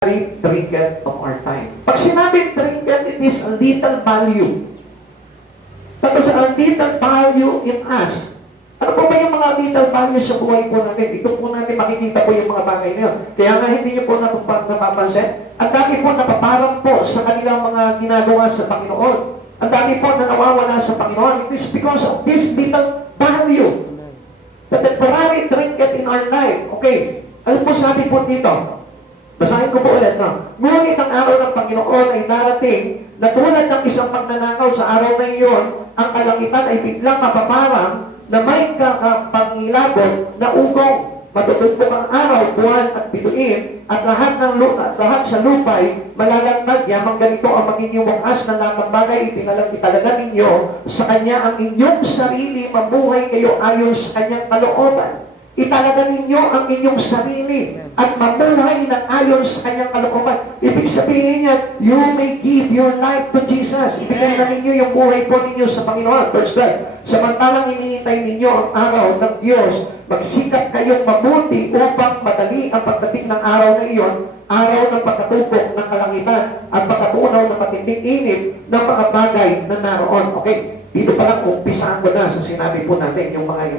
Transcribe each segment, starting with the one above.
trinket of our time. Pag sinabing trinket, it is a little value. Tapos a little value in us. Ano po ba yung mga little value sa buhay po natin? Ito po natin makikita po yung mga bagay na yun. Kaya nga hindi nyo po napapansin. Ang dami po napaparang po sa kanilang mga ginagawa sa Panginoon. Ang dami po na nawawala sa Panginoon. It is because of this little value. The temporary trinket in our life. Okay, ano po sabi po dito? Basahin ko po ulit, no? Ngunit ang araw ng Panginoon ay darating na tulad ng isang pagnanakaw sa araw na iyon, ang kalangitan ay biglang mapaparang na may kakapangilabot na ugong. Matutugtog ang araw, buwan at bituin, at lahat sa lupay malalagtag. Yamang ganito ang magiging wakas ng lahat ng bagay, italaga ninyo sa Kanya ang inyong sarili, mabuhay kayo ayon sa Kanyang kalooban. Italaga ninyo ang inyong sarili at mamuhay ng ayon sa Kanyang kalooban. Ibig sabihin niya, you may give your life to Jesus. Ibigay na ninyo yung buhay po ninyo sa Panginoon. Verse 9, samantalang iniintay ninyo ang araw ng Diyos, magsikap kayong mabuti upang madali ang pagdating ng araw na iyon, araw ng pagkatupok ng kalangitan at pagkapunaw ng matinding init ng mga bagay na naroon. Okay, dito pa lang umpisaan ko na sa sinabi po natin yung mga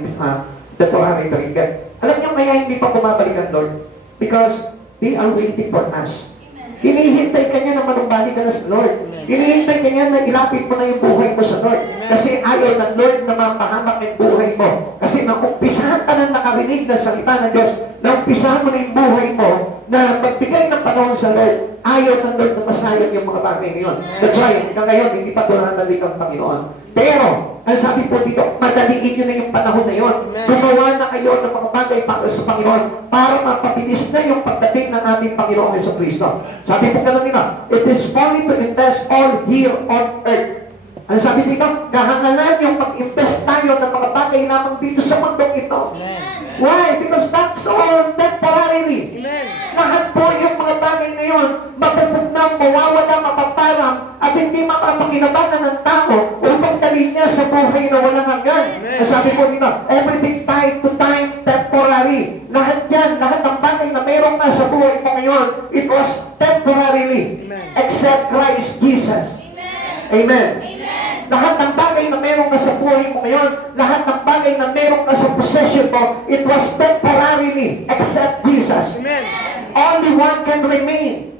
temporary trinket. Alam niyo kaya hindi pa bumabalik ang Lord? Because they are waiting for us. Hinihintay ka niya na manumbalik ka na sa Lord. Hinihintay ka niya na ilapit mo na yung buhay mo sa Lord. Kasi ayaw ng Lord na mapahamak yung buhay mo. Kasi naumpisahan ka na nakarinig na salita ng Diyos, naumpisahan mo na yung buhay mo na magbigay ng panahon sa Lord. Ayaw ng Lord na masayang yung mga bagay ngayon. That's why, hanggang ngayon, hindi pa dumanalik ang Panginoon. Pero, ang sabi po dito, madaliin nyo na yung panahon na yun. Gumawa na kayo ng mga bagay para sa Panginoon para mapabilis na yung pagdating ng ating Panginoon Jesucristo. Sabi po gano'n nila, it is folly to invest all here on earth. Ang sabi dito, kahangalan yung mag-invest tayo ng mga bagay lamang dito sa mundong ito. Why? Because that's all temporary. Lahat po yung mga bagay na yun, mapupugnan, mawawala, mapaparang, at hindi makapakinabangan ng tao upang dalhin niya sa buhay na walang hanggan. Sabi po dito, everything tied to time, temporary. Lahat yan, lahat ng bagay na mayroong na sa buhay mo ngayon, it was temporarily, except Christ Jesus. Amen. Lahat ng bagay na meron ka sa buhay mo ngayon, lahat ng bagay na meron ka sa possession mo, it was temporarily, except Jesus. Amen. Only one can remain.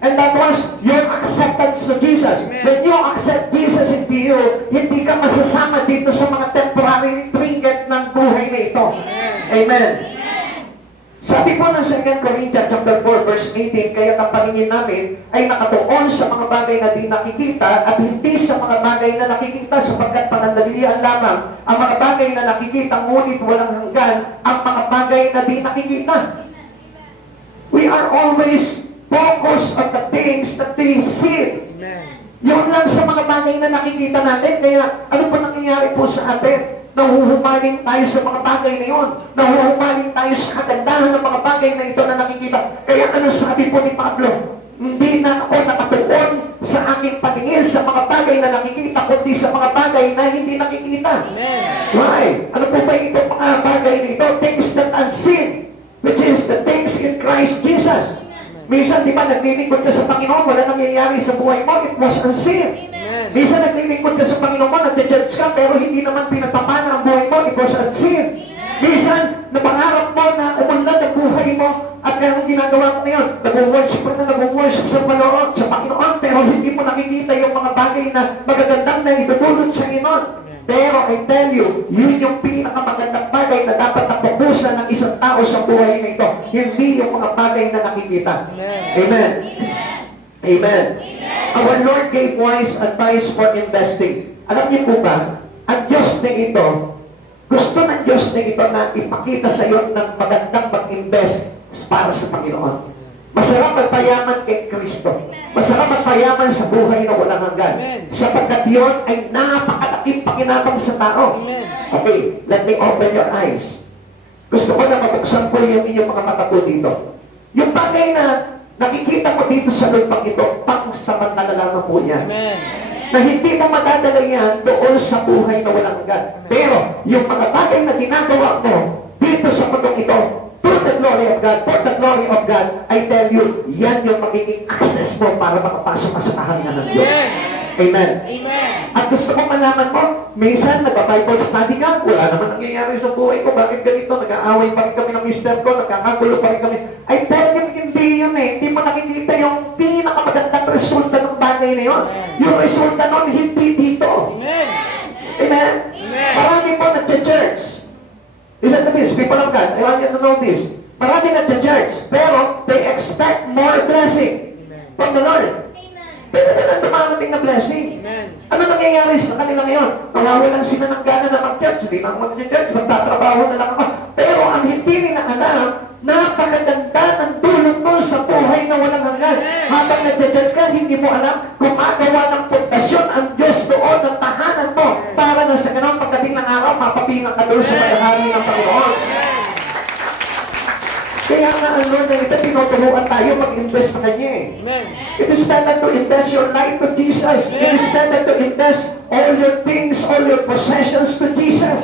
And that was your acceptance to Jesus. Amen. When you accept Jesus into you, hindi ka masasama dito sa mga temporary trinket ng buhay na ito. Amen. Amen. Sabi po ng 2 Corinthians chapter 4 verse 18, kaya ang paningin namin ay nakatuon sa mga bagay na di nakikita at hindi sa mga bagay na nakikita, sapagkat panandalian lamang ang mga bagay na nakikita ngunit walang hanggan ang mga bagay na di nakikita. We are always focused on the things that we see. Yun lang sa mga bagay na nakikita natin. Kaya ano po nangyayari po sa atin? Nahuhumaling tayo sa mga bagay na yun. Nahuhumaling tayo sa kagandahan ng mga bagay na ito na nakikita. Kaya ano sabi po ni Pablo? Hindi na ako nakatuon sa aking paningin sa mga bagay na nakikita, kundi sa mga bagay na hindi nakikita. Why? Ano po ba ito mga bagay na ito? Things that unseen, which is the things in Christ Jesus. Minsan, di ba, naglilingkod ka sa Panginoon, wala nangyayari sa buhay mo, it was unseen. Minsan, naglilingkod ka sa Panginoon, nag-judge ka, pero hindi naman pinatapanan ang buhay mo, it was unseen. Minsan, napangarap mo na umunlad ang buhay mo, at kaya ang ginagawa mo ngayon, nag-worship sa Panginoon, pero hindi mo nakikita yung mga bagay na magagandang na idudulot sa Panginoon. Pero I tell you, yun yung pinakamagandang bagay na dapat napupusan ng isang tao sa buhay na ito. Hindi yung mga bagay na nakikita. Amen. Amen. Our Lord gave wise advice for investing. Alam niyo po ba, ang Diyos na ito, gusto ng Diyos na ito na ipakita sa iyo ng magandang mag-invest para sa Panginoon. Masarap magpayaman kay Kristo. Masarap magpayaman sa buhay na walang hanggan. Sapagkat yun ay napakalaking pakinabang sa tao. Okay, let me open your eyes. Gusto ko na mabuksan po yung inyong mga mata po dito. Yung bagay na nakikita ko dito sa lupang ito, pang-samantala lamang po yan. Na hindi mo madadala yan doon sa buhay na walang hanggan. Pero, yung mga bagay na ginagawa mo dito sa mundong ito, the glory of God, for the glory of God, I tell you, yan yung magiging access mo para makapasok ka sa kaharian ng Diyos. Amen. Amen. At gusto ko malaman mo, minsan nagpa-Bible study ka, wala naman nangyayari sa buhay ko, bakit ganito, nag-aaway pa rin kami ng mister ko, nagkakagulo pa rin kami. I tell you, hindi yun eh. Hindi mo nakikita yung pinakamagandang resulta ng bagay na yun. Yung resulta nun, hindi dito. Amen. Amen? Amen. Marami po nagcha-church. Listen to this, people of God, I want you to know this. Marami nagcha-church, pero they expect more blessing from the Lord. Pero na dumarating na blessing. Amen. Ano nangyayari sa kanila ngayon? Nawawalan sila ng gana na mag-church. Hindi na ako mag-church, magtatrabaho na lang ako. Pero ang hindi nila alam, napakaganda ng tulong mo sa buhay na walang hanggan. Habang nag-church ka, hindi mo alam, gumagawa ng pundasyon ang Diyos doon ng tahanan mo. Para na sa ganun, pagdating ng araw, mapapinang ka doon sa pagkakari ng Panginoon. Kaya nga ang Lord na ito, tinuturuan tayo mag-invest sa Kanya eh. Amen. It is better to invest your life to Jesus. It is better to invest all your things, all your possessions to Jesus.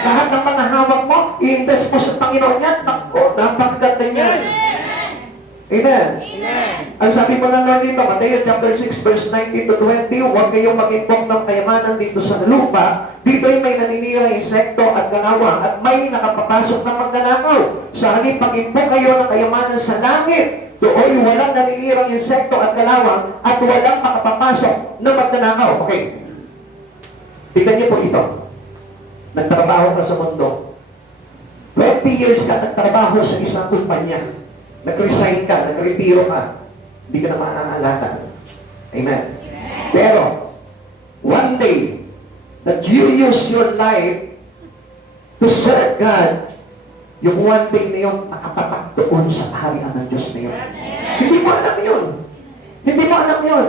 Lahat ng mga hawak mo, i-invest mo sa Panginoon yan. Naku, napakaganda niyan. Amen. Amen. Ang sabi mo ng Lord dito, Mateo chapter 6, verse 19 to 20, huwag kayong mag-impok ng kayamanan dito sa lupa. Dito'y may naninira insekto at galawa at may nakapapasok na magnanakaw. Sa halip, mag-impok kayo ng kayamanan sa langit. Doon walang naninirang insekto at galawa at walang makapapasok na magnanakaw. Okay. Tignan niyo po ito. Nagtrabaho ka sa mundo. 20 years ka nagtrabaho sa isang kumpanya. Nag-resign ka, nag-retiro ka, hindi ka na maaalala. Amen. Pero, one day, that you use your life to serve God, yung one day na yun, nakapatak doon sa kaharian ng Diyos na yun. Hindi mo alam yun. Hindi mo alam yun.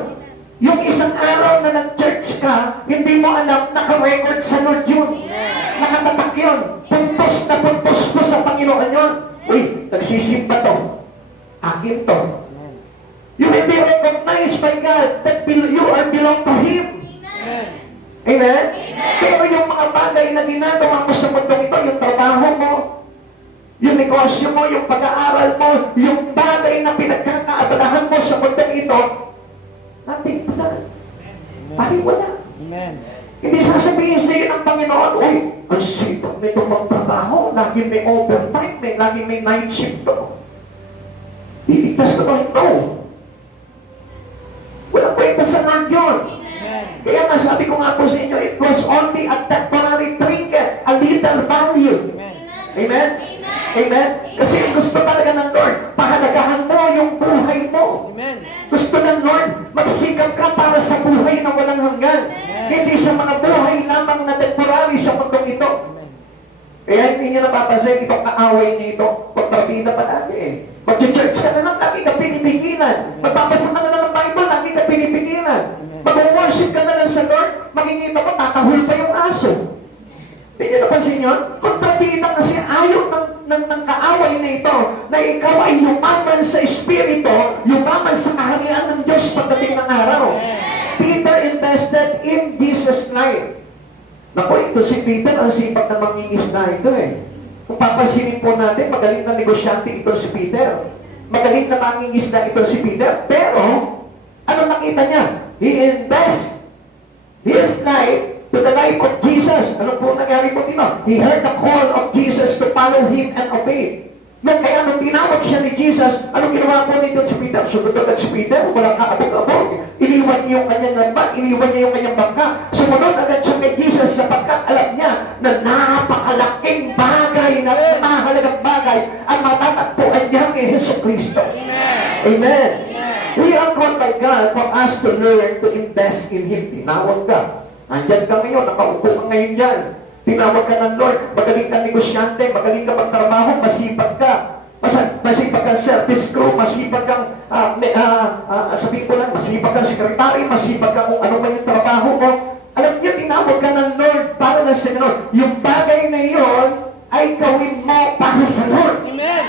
Yung isang araw na nag-church ka, hindi mo alam, naka-record sa Lord yun. Nakatatak yun. Puntos na puntos mo sa Panginoon yun. Uy, nagsisimba to. Akin to. You will be recognized by God that you are belong to Him. Amen. Amen? Pero yung mga bagay na ginagawa mo sa mundong ito, yung trabaho mo, yung negosyo mo, yung pag-aaral mo, yung bagay na pinagkakaabalahan mo sa mundong ito, natin wala. Pari wala. Amen. Hindi sasabihin sa iyo ng Panginoon, uy, ang sipag nito magtrabaho, lagi may overtime, lagi may night shift to. Iligtas ka ba? No. Walang kwenta sa Lord yun. Kaya nga sabi ko nga po sa inyo, it was only a temporary trinket, a little value. Amen? Amen? Kasi ang gusto talaga ng Lord, pahalagahan mo yung buhay mo. Amen. Gusto ng Lord, magsikap ka para sa buhay na walang hanggan. Hindi sa mga buhay lamang na temporary sa mundong ito. Kaya hindi nyo napapansin itong kaaway niya ito, pagtrabida pa natin eh. Mag-church ka na lang, lagi ka pinipigilan. Magbabasa ka na lang ng Bible, lagi ka pinipigilan. Mag-worship ka na lang sa Lord, makikita mo, tatahol pa yung aso. Hindi nyo napansin yun? Kontrabida kasi ayaw ng kaaway na ito, na ikaw ay yumaman sa Espiritu, yumaman sa kaharian ng Diyos pagdating ng araw. Peter invested in Jesus' life. Naku, ito si Peter, ang sipag na mangingisda ito eh. Kung papansinin po natin, magaling na negosyante ito si Peter. Magaling na mangingisda ito si Peter. Pero, ano nakita niya? He invests his life to the life of Jesus. Ano po nangyari po dito? He heard the call of Jesus to follow Him and obey. Kaya nung tinawag siya ni Jesus, anong ginawa po nito si Peter? Sumunod agad si Peter, walang kaabog-abog. Iniwan niya yung kanyang lambat, iniwan niya yung kanyang bangka. Sumunod agad siya kay Jesus sapagkat alam niya na napakalaking bagay, na mahalagang bagay ang matatagpuan niya kay Jesucristo. Amen. We are called by God for us to learn to invest in Him. Tinawag ka. Andyan ka ngayon, nakaupo ka ngayon dyan. Tinawag ka ng Lord, magaling ka negosyante, magaling ka magtrabaho, masipag ka. Masipag kang service crew, masipag kang, sabihin ko lang, masipag kang sekretary, masipag kang kung ano man yung trabaho mo. Alam niyo, tinawag ka ng Lord para na sa Lord. Yung bagay na iyon ay gawin mo para sa Lord. Amen.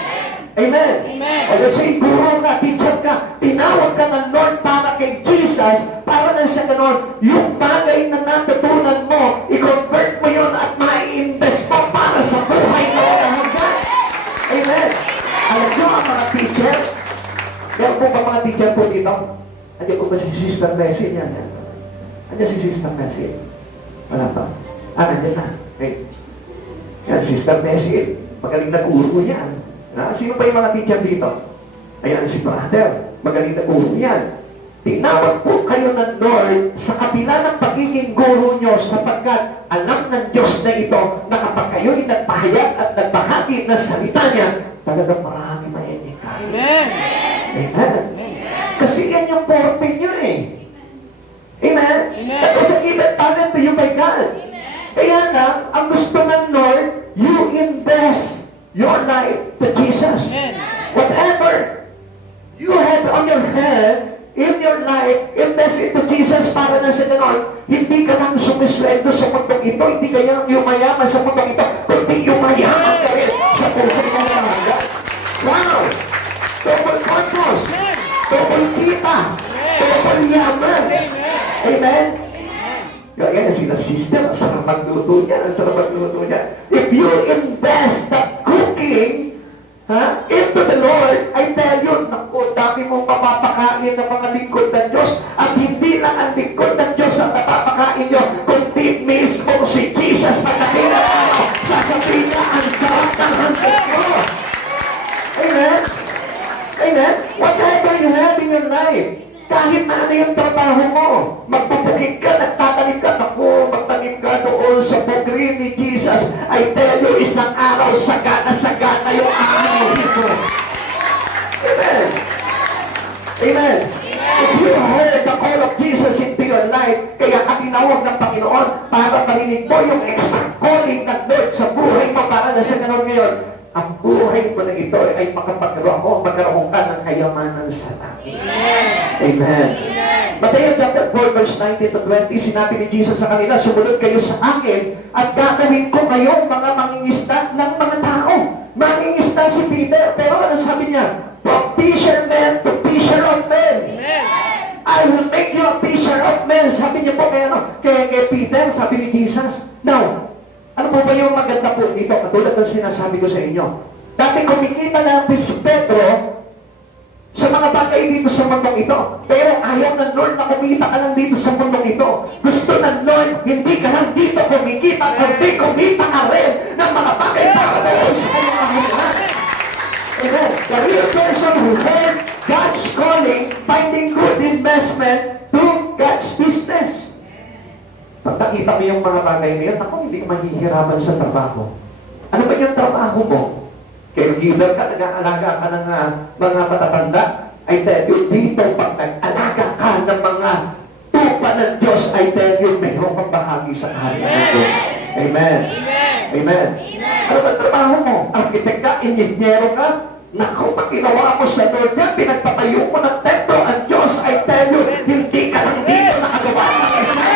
Amen. Amen. O let's say, guro ka, teacher ka, tinawag ka ng Lord para kay Jesus, para na sa Lord, yung bagay na natutunan mo, i-convert mo yun at ma-invest mo para sa buhay na walang hanggan. Amen. teacher po dito? Andiyan po ba si Sister Bessie niya? Andiyan si Sister Bessie? Wala pa. Nandiyan na. Okay. Yan, Sister Bessie. Magaling na guro yan. Sino pa yung mga teacher dito? Ayan, si Brother. Magaling na guro yan. Tinawag po kayo ng Lord sa kabila ng pagiging guro nyo sapagkat alam ng Diyos na ito na kapag kayo'y nagpahayag at nagbahagi ng salita niya, talagang marami mainikay. Amen. Amen. Kasi yan yung porte nyo eh. Amen? Amen. That was a given talent to you by God. Kaya na, ang gusto ng Lord, you invest your life to Jesus. Amen. Whatever you have on your hand, in your life, invest it to Jesus para na sa ganon, hindi ka lang sumisweldo sa mundong ito, hindi ka lang yumayaman sa mundong ito, kundi yumayaman ka rin sa buhay ng mga. Wow! Double purpose! Double kita! Double yaman! Amen? Kaya sila sister, ang sarap magluto niya, ang sarap magluto niya. If you invest that cooking, into the Lord, I tell you, naku, dami mong mapapakain ng mga lingkod ng Diyos at hindi lang ang lingkod ng Diyos ang napapakain nyo, kundi mismo si Jesus pagdating ng araw, sasabihin niya, ang sarap ng hanggang ko. Amen? Amen? Whatever you have in your life, kahit na ano yung trabaho mo, magpupukit ka, nagtatanim ka, naku, magtanim ka doon sa bugri ni Jesus, I tell you, isang araw, sagana yung aanin mo. Amen. Amen. If you heard the call of Jesus into your life, kaya ka tinawag ng Panginoon para marinig mo yung exact calling ng Lord sa buhay mo para na sa ganon ngayon, ang buhay mo na ito ay magkaroon ka ng kayamanan sa langit. Amen. Matthew chapter 4 verse 19 to 20, sinabi ni Jesus sa kanila, sumunod kayo sa akin at gagawin ko kayong mga mangingista ng mga tao. Mangingista si Peter, pero ano sabi niya? From fishermen to fisher of men. I will make you a fisher of men. Sabi niya po kay Peter, sabi ni Jesus. Now, ano po ba yung maganda po dito? Katulad ng sinasabi ko sa inyo. Dati kumikita natin si Pedro sa mga bagay dito sa mundong ito. Pero ayaw ng Lord na kumita ka lang dito sa mundong ito. Gusto ng Lord, hindi ka lang dito kumikita, kundi kumita ka rin ng mga bagay para doon sa kanyang kahilingan. Amen. The real person who heard God's calling, finding good investment to God's business. Pag nakita mo yung mga bagay na yun, ako hindi ka mahihiraman sa trabaho. Ano ba yung trabaho mo? Caregiver ka, nag-aalaga ka ng mga matatanda. I tell you, dito pag nag-alaga ka ng mga tupa ng Diyos, I tell you, mayroon kang bahagi sa kaharian ng Diyos. Amen. Amen. Ano ba trabaho mo? Arkitek ka, inhinyero ka? Naku, pag ginawa mo sa Lord niya, pinagpatayo mo ng templo ang Diyos, I tell you, hindi ka lang dito nakagawa ng isang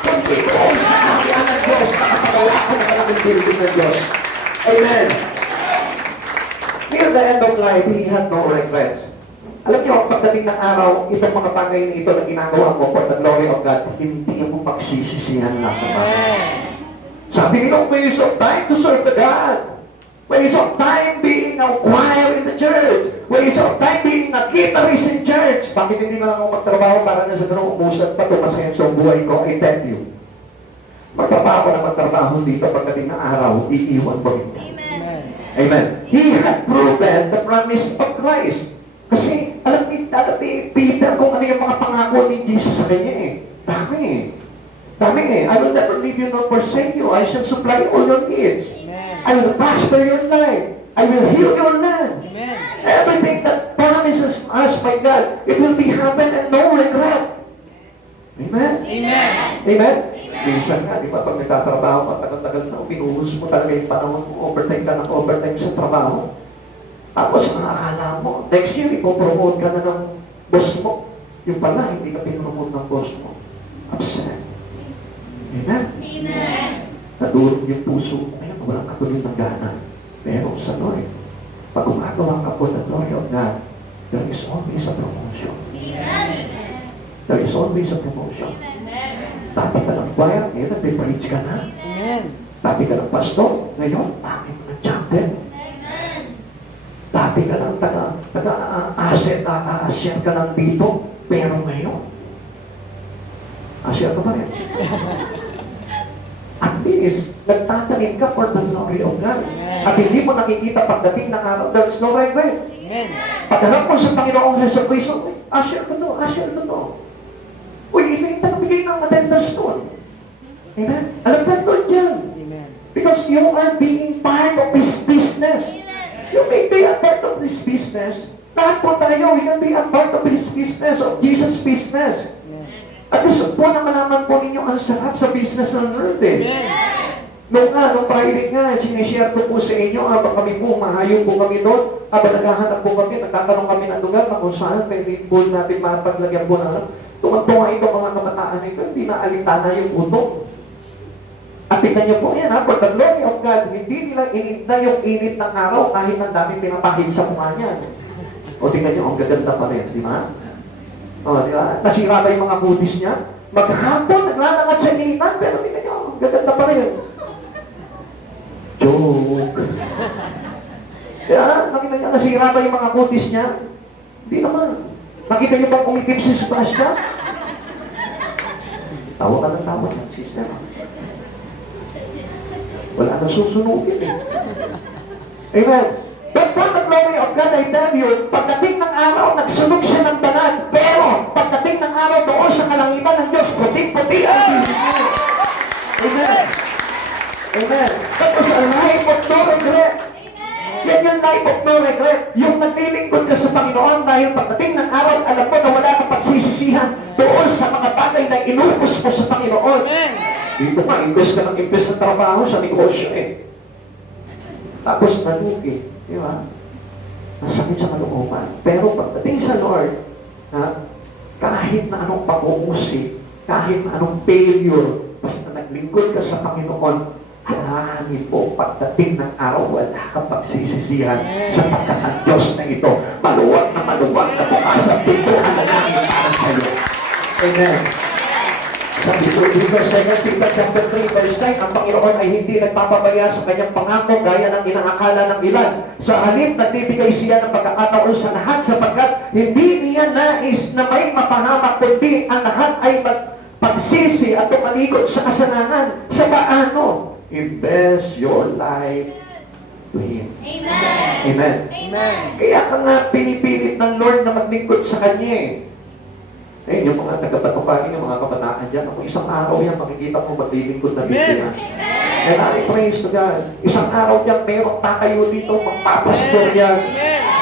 kundi doon sa kaharian ng Diyos, nakapagawa ko ng maraming building ng Diyos. Amen. Near the end of life, he had no regrets. Alam niyo, pagdating ng araw, itong mga bagay na ito na ginagawa mo for the glory of God, hindi mo pagsisisihan lang sa bagay. Sabi nila, waste of time to serve the God. Waste of time being a choir in the church. Waste of time being a guitarist in church. Bakit hindi na lang ako magtrabaho para na sa ganun umusad pa tumasenso ang buhay ko? I tell you. Magtrabaho na magtrabaho dito pagdating ng araw, iiwan mo rin. Amen. He had proven the promise of Christ. Kasi alam ni Peter kung ano yung mga pangako ni Jesus sa kanya eh. Dami eh. Dami eh. I will never leave you nor forsake you. I shall supply all your needs. Amen. I will prosper your life. I will heal your land. Amen. Everything that promises us by God, it will be happen and no regret. Amen? Amen. Amen? Minsan nga, di ba, pag nagtatrabaho ka, tagal-tagal na, pinuhos mo talaga yung panahon mo, overtime ka ng overtime sa trabaho. Tapos, ang akala mo, next year, ipopromote ka na ng boss mo. Yung pala, hindi ka pinromote ng boss mo. Upset. Amen? Amen. Nadurog yung puso mo. Kaya walang katuloy ng gana. Pero sa Lord, pag gumagawa ka po ng glory of God, there is always a promotion. Amen. There is always a promotion. Dati ka ng choir, ngayon nag-preach ka na. Dati ka ng pastor, ngayon, dami mo ng chapter. Dati ka ng asset, share ka lang dito, pero ngayon, share ka pa rin. At least, nagtatanim ka for the glory of God. At hindi mo nakikita pagdating ng araw, there's no regret. Pagharap mo sa Panginoong Hesus Kristo, share ko to, share ko to. Uy, ito bigay ng attendance doon. Amen? Alam ka doon dyan. Because you are being part of His business. You may be a part of this business. Lahat po tayo, we can be a part of His business, of Jesus' business. At gusto po na malaman po ninyo ang sarap sa business ng Lord eh. Nung private nga, sinishare ko po sa inyo, habang kami po, mahayo po kami doon, habang naghahanap po kami, nagtatanong kami ng lugar na kung saan pwede po natin mapaglagyan po na tumantunga itong mga kabataan nito, hindi na alintana yung utok. At tignan niyo po yan for the glory of God, hindi nila initna yung init ng araw kahit ang daming pinapahid sa mukha niya. O tignan niyo, ang gaganda pa rin, di ba? O, di ba? Nasira ba yung mga kudis niya? Maghapon, naglalakad sa initan, pero tignan niyo, ang gaganda pa rin. Joke. Kaya, nakita niyo, nasira ba yung mga kudis niya? Hindi naman. Nakita niyo bang umitip si Sebastian? Tawa ka ng tawa ng sister. Wala na susunugin eh. Amen. But for the glory of God, I tell you, pagdating ng araw, nagsunog siya ng banal. Pero, pagdating ng araw doon sa kalangitan ng Diyos, puting-puti ang Diyos. Amen. Amen. Tapos, a life of no regret. Yan yung life of no regret. Yung naglilingkod ka sa Panginoon dahil pagdating ng araw, alam mo na wala kang pagsisisihan doon sa mga bagay na inubos mo sa Panginoon. Dito nga, invest ka ng invest ng trabaho sa negosyo eh. Tapos nalugi, di ba? Nasakit sa kalooban. Pero pagdating sa Lord, kahit na anong pag-uusik, kahit na anong failure, basta naglingkod ka sa Panginoon, marami po pagdating ng araw, wala kang pagsisisihan sapagkat ang Diyos na ito, maluwag na bukas ang pintuan na namin para sa iyo. Amen. Sabi ko dito sa 2 Peter chapter 3 verse 9, ang Panginoon ay hindi nagpapabaya sa kanyang pangako gaya ng inaakala ng ilan. Sa halip, nagbibigay siya ng pagkakataon sa lahat sapagkat hindi niya nais na may mapahamak kundi ang lahat ay pagsisi at tumalikod sa kasalanan. Sa paano? Invest your life to Him. Amen. Amen. Amen. Kaya ka nga pinipilit ng Lord na maglingkod sa Kanya eh. Yung mga taga-patupagin, yung mga kabataan dyan, kung isang araw yan, makikita mo maglilingkod na Biblia. And I praise to God. Isang araw dyan, mayroong tatayo dito, magpapastor yan.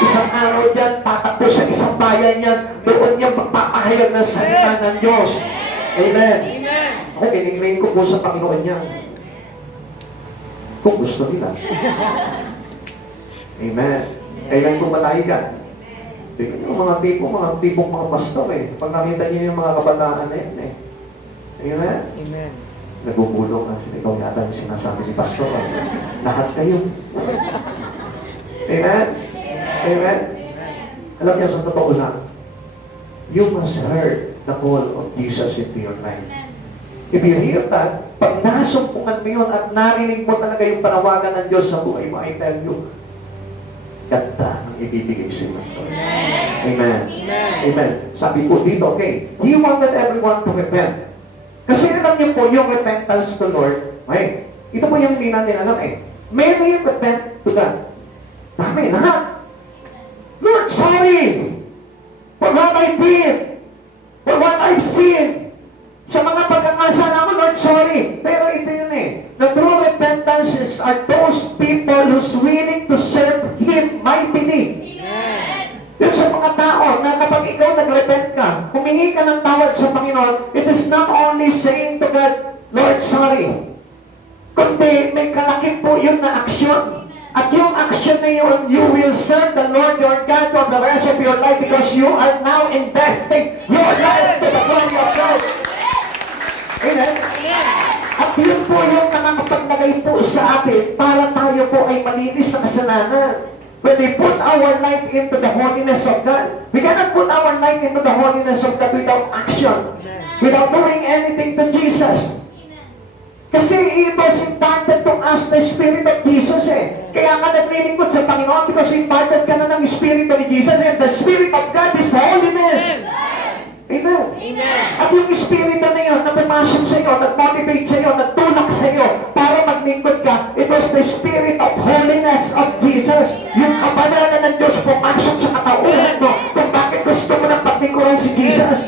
Isang araw dyan, tatakbo sa isang bayan yan, doon yan magpapahayag ng salita ng Diyos. Amen. Ako, kinigmain ko po sa Panginoon yan. Kung gusto nila. Amen. Kailan ko matahigan? Tingnan yung mga tipong mga pastor eh. Pag nakita niyo yung mga kabataan na yan eh. Amen? Amen. Nagbubulong na sila. Ikaw yata yung sinasabi ni pastor. Lahat kayo. Amen? Amen? Alam niyo, sa totoo lang, you must hear the call of Jesus into your life. If you hear that, pag nasumpungan mo yun at narinig mo talaga yung panawagan ng Diyos sa buhay mo, I tell you, ganda ng ibibigay sa iyo. Amen. Amen. Sabi po dito, okay, He wanted everyone to repent. Kasi alam niyo po, yung repentance to Lord, okay, ito po yung hindi natin alam eh. May repent to God. Dami, lahat. Lord, sorry for what I did, for what I've seen. Sa mga pagkakasa naman, Lord, sorry. Pero ito yun eh. The true repentances are those people who's willing to serve Him mightily. Yung sa mga tao na kapag ikaw nag-repent ka, humingi ka ng tawad sa Panginoon, it is not only saying to God, Lord, sorry. Kundi may kalaki po yun na aksyon. At yung action na yun, you will serve the Lord your God for the rest of your life because you are now investing your life to the glory of God. Amen? At yun po yung nakakapaglagay po sa atin para tayo po ay malinis sa kasalanan. When we put our life into the holiness of God, we cannot put our life into the holiness of God without action, without doing anything to Jesus. Kasi it was imparted to us the Spirit of Jesus eh. Kaya ka naglilingkod sa Panginoon because imparted ka na ng Spirit of Jesus and the Spirit of God is holiness. Amen. Amen. At yung Espiritu na yun na pumasok sa iyo, nag-motivate sa iyo, nagtulak sa iyo para maglingkod ka, it was the Spirit of holiness of Jesus. Yung kabanalan ng Diyos pumasok sa katauhan mo kung bakit gusto mo ng paglingkuran si Jesus.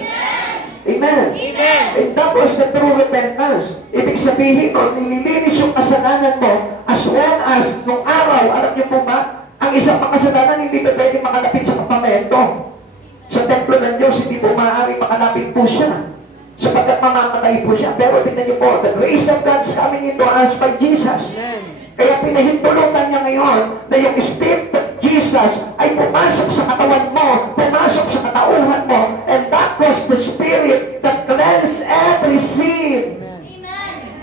Amen. Amen. And that was the true repentance. Ibig sabihin mo, nililinis yung kasalanan mo as well as nung araw, alam niyo po ba, ang isang makasalanan hindi pa pwede makalapit sa kapamento. Sa templo ng Diyos, hindi po maaari makalapit po siya. Sapagkat mamamatay po siya. Pero tingnan niyo po, the grace of God's coming into us by Jesus. Amen. Kaya pinahintulutan niya ngayon na yung Spirit of Jesus ay pumasok sa katawan mo, pumasok sa katauhan mo, and that was the Spirit that cleansed every sin.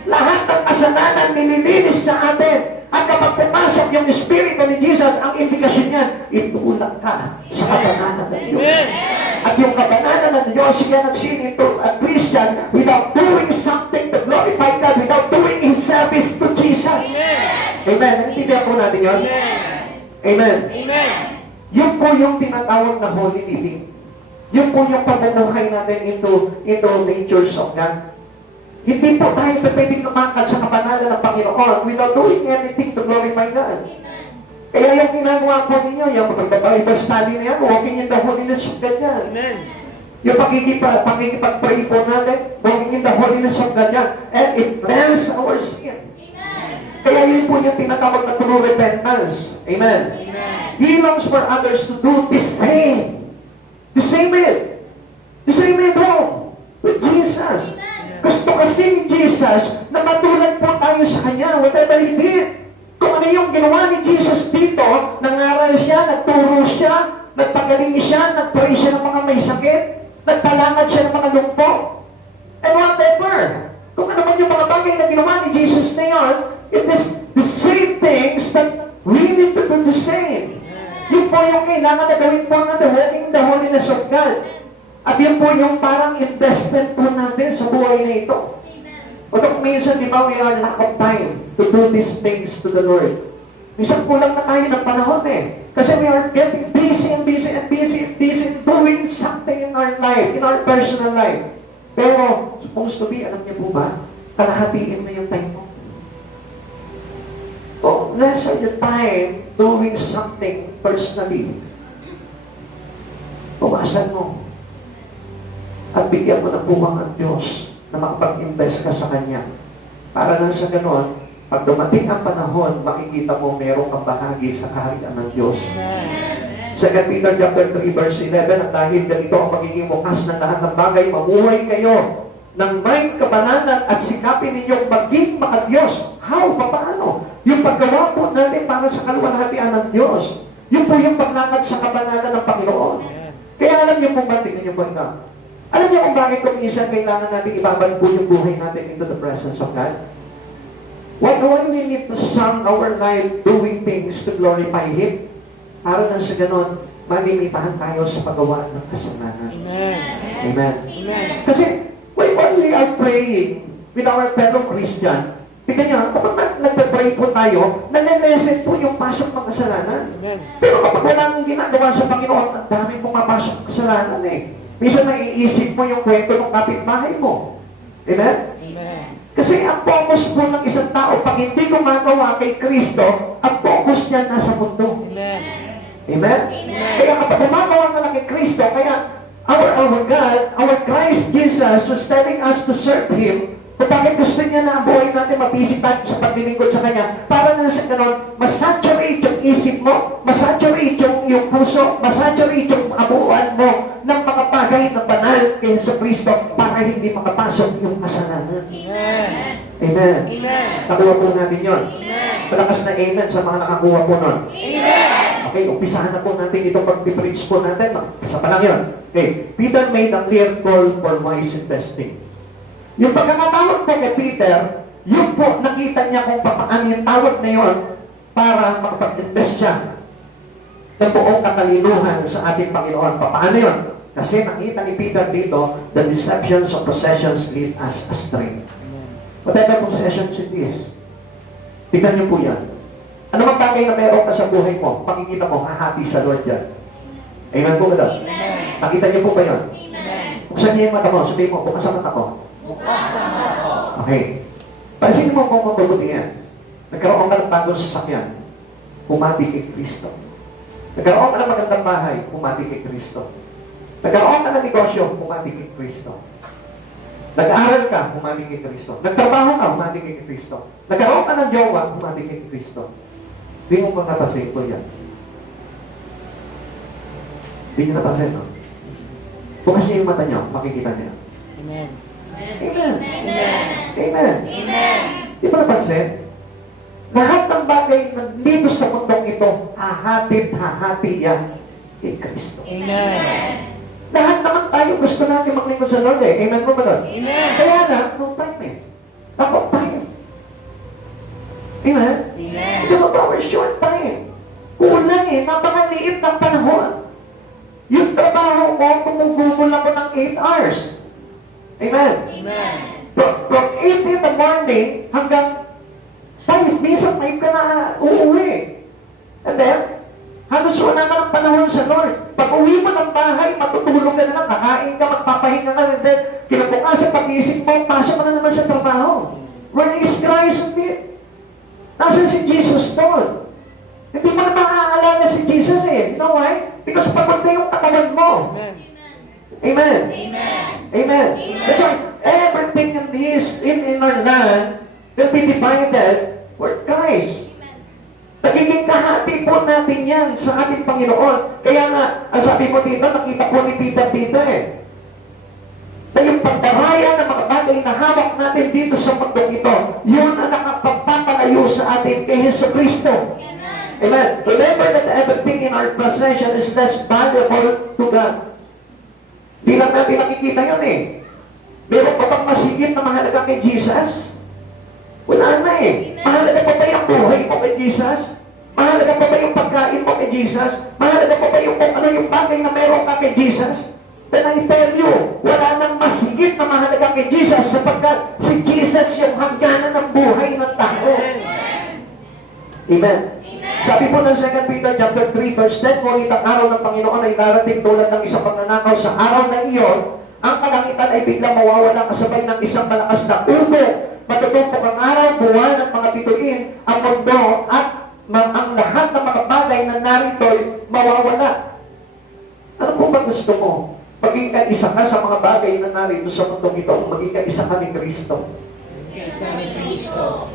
Lahat ng kasalanan nililinis sa atin. At kapag pumasok yung Espiritu ni Jesus, ang indikasyon niya, itulak ka sa kabananan ng Diyos. At yung kabananan ng Diyos, you cannot sin into a Christian without doing something to glorify God, without doing His service to Jesus. Amen. Naintindihan po natin yun? Amen. Amen. Yun po yung tinatawag na holy living. Yun po yung pamumuhay natin into natures of God. Hindi po tayo pwedeng lumakad sa kabanalan ng Panginoon without doing anything to glorify God. Kaya yung ginagawa po ninyo, yung pag-Bible study na yan, walking in the holiness of God yan. Amen. Yung pakikipag-pray po natin, walking in the holiness of God yan. And it cleanses our sin. Kaya yun po yung tinatawag na true repentance. Amen. He longs for others to do the same. The same way. The same way wrong with Jesus. Gusto kasi ni Jesus na matulad po tayo sa Kanya, whatever He did. Kung ano yung ginawa ni Jesus dito, nangaral siya, nagturo siya, nagpagaling siya, nagpray siya ng mga may sakit, nagpalangad siya ng mga lumpo, and whatever. Kung ano man yung mga bagay na ginawa ni Jesus na yun, it is the same things that we need to do the same. Yun po yung kailangan na gawin po natin, walking in the holiness of God. At yun po yung parang investment po natin sa buhay na ito. Although minsan, di ba, we are lack of time to do these things to the Lord. Minsan kulang na tayo ng panahon eh. Kasi we are getting busy and busy and busy and busy and doing something in our life, in our personal life. Pero, supposed to be, alam niyo po ba, kalahatiin na yung time mo. Oh, less of your time doing something personally. Puwasan mo. At bigyan mo ng buwang ang Diyos na makapag-invest ka sa Kanya. Para lang sa ganon, pag dumating ang panahon, makikita mo merong kang bahagi sa kaharian ng Diyos. 2 Peter chapter 3 verse 11, at dahil ganito ang magiging bukas ng lahat ng bagay, mamuhay kayo ng may kabananan at sikapin ninyong maging maka-Diyos. How? Paano? Yung paggawa po natin para sa kaluwalhatian ng Diyos. Yun po yung paglakad sa kabanalan ng Panginoon. Kaya alam niyo po ba, tingnan niyo po ito. Alam niyo kung bakit kung minsan kailangan natin ibabalik po yung buhay natin into the presence of God? Why we need to sum our life doing things to glorify Him? Para lang sa ganon, malimitahan tayo sa paggawa ng kasalanan. Amen. Amen. Amen. Kasi, when we are praying with our fellow Christian, tignan niyo, kapag nagpe-pray po tayo, nalilesen po yung pasok ng kasalanan. Amen. Pero kapag walang ginagawa sa Panginoon, ang dami pong mapasok ng kasalanan eh. Minsan naiisip mo yung kwento ng kapitbahay mo. Amen? Amen. Kasi ang focus po ng isang tao, pag hindi gumagawa kay Kristo, ang focus niya nasa mundo. Amen. Amen? Kaya kapag gumagawa ka na kay Kristo, kaya our God, our Christ Jesus was telling us to serve Him. Kung bakit gusto niya na ang buhay natin mabisi tayo sa paglilingkod sa Kanya, para na sa ganon, masaturate yung isip mo, masaturate yung puso, masaturate yung kabuuan mo ng mga bagay na banal kay sa Kristo para hindi makapasok yung kasalanan. Amen. Amen. Amen. Nakuha po natin yun. Amen. Malakas na amen sa mga nakakuha po nun. Amen. Okay, umpisahan na po natin itong pag-preach po natin. Isa pa lang yun. Okay, Peter made a clear call for wise investing. Yung pagkakatawag po kay Peter, yun po, nakita niya kung paano yung tawag na yun para makapag-invest siya ng buong katalinuhan sa ating Panginoon. Paano yun? Kasi nakita ni Peter dito, the deceptions of possessions lead us astray. Whatever possessions it is. Tignan niyo po yan. Ano bang bagay na meron ka sa buhay mo? Pakikita mo, hahati sa Lord yan. Amen po ba daw? Amen. Nakita niyo po ba yun? Amen. Buksan niyo yung mata mo. Sabihin mo, bukas ang mata ko. Bukas ang mata ko. Okay. Pansinin mo kung mabubuti yan. Nagkaroon ka ng bagong sasakyan. Humati kay Kristo. Nagkaroon ka ng magandang bahay. Humati kay Kristo. Nagkaroon ka ng negosyo. Humati kay Kristo. Nag-aaral ka, humati kay Kristo. Nagtrabaho ka, humati kay Kristo. Nagkaroon ka ng jowa, humati kay Kristo. Hindi mo ba napasin ko yan? Hindi nyo napasin, no? Bukas niyo yung mata niyo, makikita niyo. Amen. Amen. Amen. Amen. Amen. Di ba napansin? Lahat ng bagay na dito sa mundong ito, hahati yan kay Kristo. Amen. Lahat naman tayo gusto natin maglingkod sa Lord eh. Amen mo ba Lord? Amen. Kaya na, no time eh. Ako time. Amen? Amen. Because of our short time. Kulang eh, napakaliit ng panahon. Yung trabaho mo, tumugugol ako ng 8 hours. Amen? Amen. From 8 in the morning hanggang 5, minsan 5 ka na uuwi. And then, halos wala na ng panahon sa Lord. Pag uwi mo ng bahay, matutulog ka na lang, kakain ka, magpapahinga ka, and then, kinabukasan, pag-isip mo, pasok ka na naman sa trabaho. Where is Christ in? Nasaan si Jesus doon? Hindi mo na maaalala si Jesus eh. You know why? Because pagod na yung katawan mo. Amen. Amen. Amen. Amen. That's why everything in this, in our land, will be divided for Christ. Nagiging kahati po natin yan sa ating Panginoon. Kaya nga, ang sabi mo dito, nakita po ni Peter dito eh. Na yung pagdaraya ng mga bagay na hawak natin dito sa mundong ito, yun ang nakapagpapalayo sa atin kay Yesu Kristo. Amen. Remember that everything in our possession is less valuable to God. Di lang natin nakikita yun eh. Meron pa bang masigit na mahalaga kay Jesus? Wala na eh. Mahalaga pa ba yung buhay mo kay Jesus? Mahalaga pa ba yung pagkain mo kay Jesus? Mahalaga pa ba yung kung ano yung bagay na meron ka kay Jesus? Then I tell you, wala nang mas higit na mahalaga kay Jesus sapagkat si Jesus yung hangganan ng buhay ng tao. Amen. Sabi po ng 2 Peter chapter 3 verse 10, ngunit ang araw ng Panginoon ay darating tulad ng isang pagnanakaw sa araw na iyon, ang kalangitan ay biglang mawawala kasabay ng isang malakas na ubo. Matutumpok ang araw, buwan at mga bituin, ang mundo at ang lahat ng mga bagay na narito'y mawawala. Ano po ba gusto mo? Maging ka isa ka sa mga bagay na narito sa mundo ito, maging ka isa ka ni Kristo. Isa ni Kristo.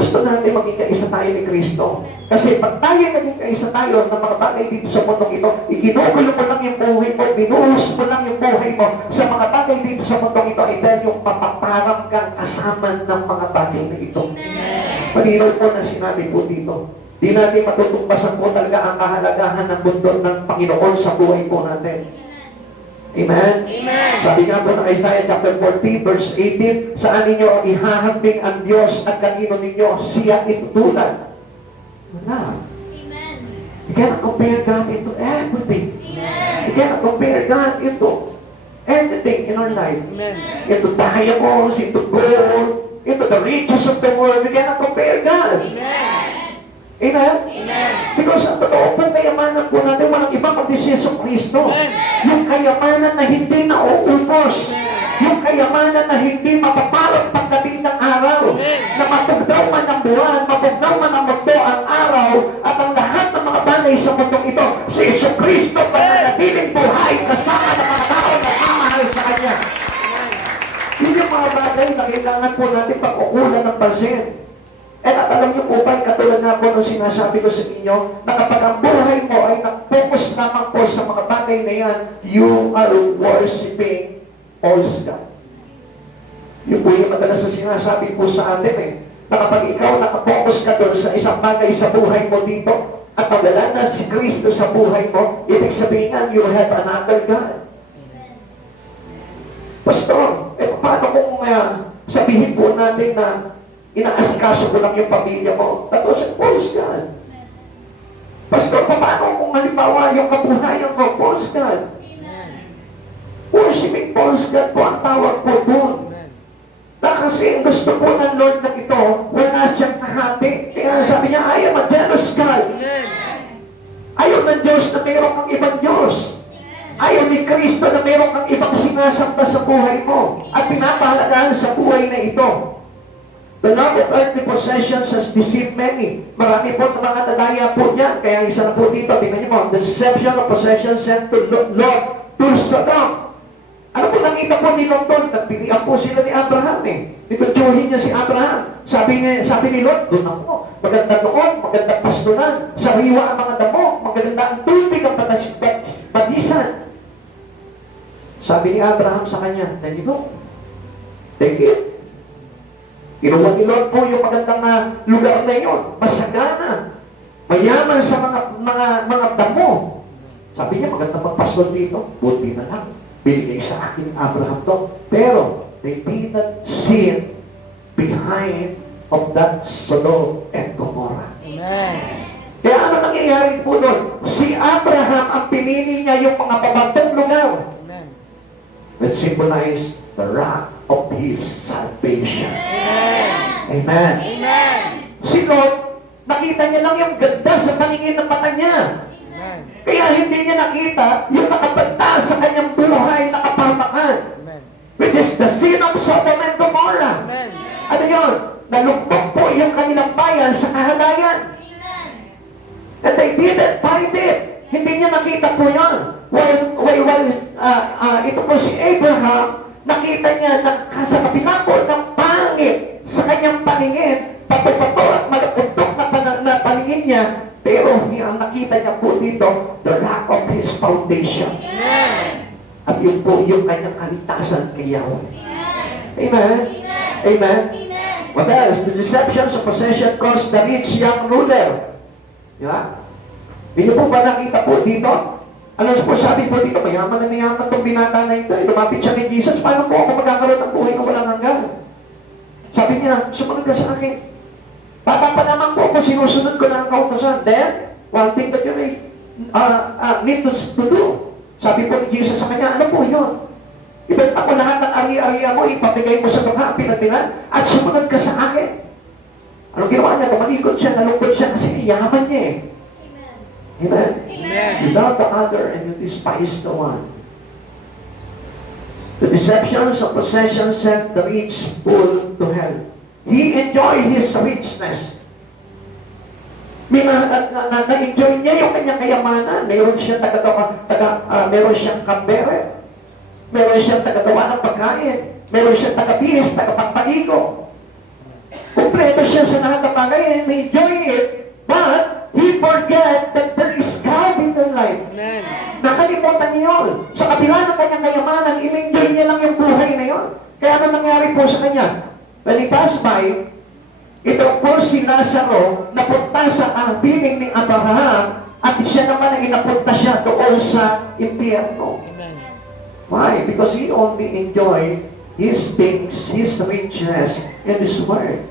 Gusto natin maging kaisa tayo ni Kristo. Kasi pag tayo naging kaisa tayo ng mga bagay dito sa mundong ito, iginugulo mo lang yung buhay mo, binuhos mo lang yung buhay mo sa mga bagay dito sa mundong ito, ay dahil yung papaparang kang kasama ng mga bagay na ito. Malinaw po na sinabi po dito. Di natin matutumbasan po talaga ang kahalagahan ng mundo ng Panginoon sa buhay po natin. Amen? Amen. Sabi nga po ng Isaiah chapter 40 verse 18, saan ninyo ihahambing ang Diyos at kanino ninyo siya itutulad? Wala. You cannot compare God into everything. You cannot compare God into anything in our life. Amen. Into diamonds, into gold, into the riches of the world. We cannot compare God. Amen. Amen? Amen. Because ang totoo po kayamanan po natin, walang iba kundi si Yesu Kristo. Amen. Yung kayamanan na hindi nauubos. Yung kayamanan na hindi mapaparot pagdating ng araw. Amen. Na matugdaw man ang buwan, matugdaw man ang mundo ang araw, at ang lahat ng mga bagay sa mundong ito, si Yesu Kristo pananatiling buhay kasama ng mga tao na mamahal sa Kanya. Yun yung mga bagay na kailangan po natin pag-ukulan ng pansin. At alam niyo po ba, katulad na po nung sinasabi ko sa inyo, na kapag ang buhay mo ay nag-focus lamang po sa mga bagay na yan, you are worshiping false God. Yun po yung madalas na sinasabi po sa atin eh, na kapag ikaw nakapokus ka doon sa isang bagay sa buhay mo dito, at wala na si Kristo sa buhay mo, ibig sabihin nga, you have another God. Pastor, paano kung sabihin po natin na inaasikaso ko lang yung pamilya mo? Tapos, false God. Pastor, paano kung halimbawa yung kabuhayan mo? False God. Worshiping false God po ang tawag po doon. Na kasi Kasi ang gusto po ng Lord na ito, wala siyang kahati. Kaya sabi niya, I am a jealous God. Ayaw ng Diyos na mayroon kang ibang Diyos. Ayaw ni Kristo na mayroon kang ibang sinasamba sa buhay mo. At pinapahalagahan sa buhay na ito. The love of earthly possessions has deceived many. Marami po ng mga nadaya po niya. Kaya isa na po dito, tingnan niyo mo, the deception of possessions sent to Lot to Sodom. Ano po nakita po ni Lot doon? Nagpilihan po sila ni Abraham eh. Nipatsuhin niya si Abraham. Sabi ni Lot, doon ako. Maganda doon, maganda pastunan. Sariwa ang mga damo. Maganda ang tubig ang batisan. Sabi ni Abraham sa kanya, there you go. Take it. Kinuha ni Lot po yung magandang lugar na yun. Masagana. Mayaman sa mga damo. Sabi niya, maganda magpastor dito. Buti na lang. Binigay sa akin Abraham to. Pero, they did not see it behind of that Sodom and Gomorrah. Amen. Kaya ano nangyayari po doon? Si Abraham, ang pinili niya yung mga pabagtong lugar Amen. that symbolize the rock of his salvation. Amen. Amen. Si Lot, nakita niya lang yung ganda sa paningin ng mata niya. Amen. Kaya hindi niya nakita yung nakapagta sa kanyang buhay na kapamakan. Amen. Which is the sin of Sodom and Gomorrah. Amen. Ano yun? Nalugtog po yung kanilang bayan sa kahalayan. And they didn't find it. Hindi niya nakita po yun. While ito po si Abraham, nakita niya na sa kabila po ng pangit sa kanyang paningin, pato-pato at malapundok na paningin niya, pero ang nakita niya po dito, the rock of his foundation. Amen. At yun po yung kanyang kaligtasan kay Yahweh. Amen. Amen. What else? The deceptions of possession caused the rich young ruler. Yeah? Hindi po ba nakita po dito? Ano po sabi po dito? Mayaman na mayaman itong binata na ito. Lumapit siya kay Jesus. Paano po ako magkakaroon ng buhay na walang hanggan? Sabi niya, sumunod ka sa akin. Bata pa naman po ako, sinusunod ko na ang kautosan. Then, one thing that you need to do. Sabi po ni Jesus sa kanya, ano po yun? Ibenta ko lahat ng ari-ariya mo, ipabigay mo sa mga pinagbilan, at sumunod ka sa akin. Ano ginawa niya? Tumalikod siya, nalungkot siya, kasi yaman niya eh. Amen? Amen. You love the other and you despise the one. The deceptions of possession sent the rich fool to hell. He enjoyed his richness. Na-enjoy niya yung kanyang kayamanan. Meron siyang meron siyang kambere. Meron siyang tagagawa ng pagkain. Meron siyang tagabinis, tagapagpaligo. Kumpleto siya sa lahat ng bagay and enjoy it. But he forget that there is God in their life. Amen. Nakalimutan niya yun. Sa kabila ng kanyang kayamanan, in-enjoy niya lang yung buhay na yun. Kaya ano nangyari po sa kanya? When he passed by, ito po si Lazaro, napunta sa piling ni Abraham, at siya naman ang inapunta siya doon sa impyerno. Amen. Why? Because he only enjoyed his things, his riches, and his word.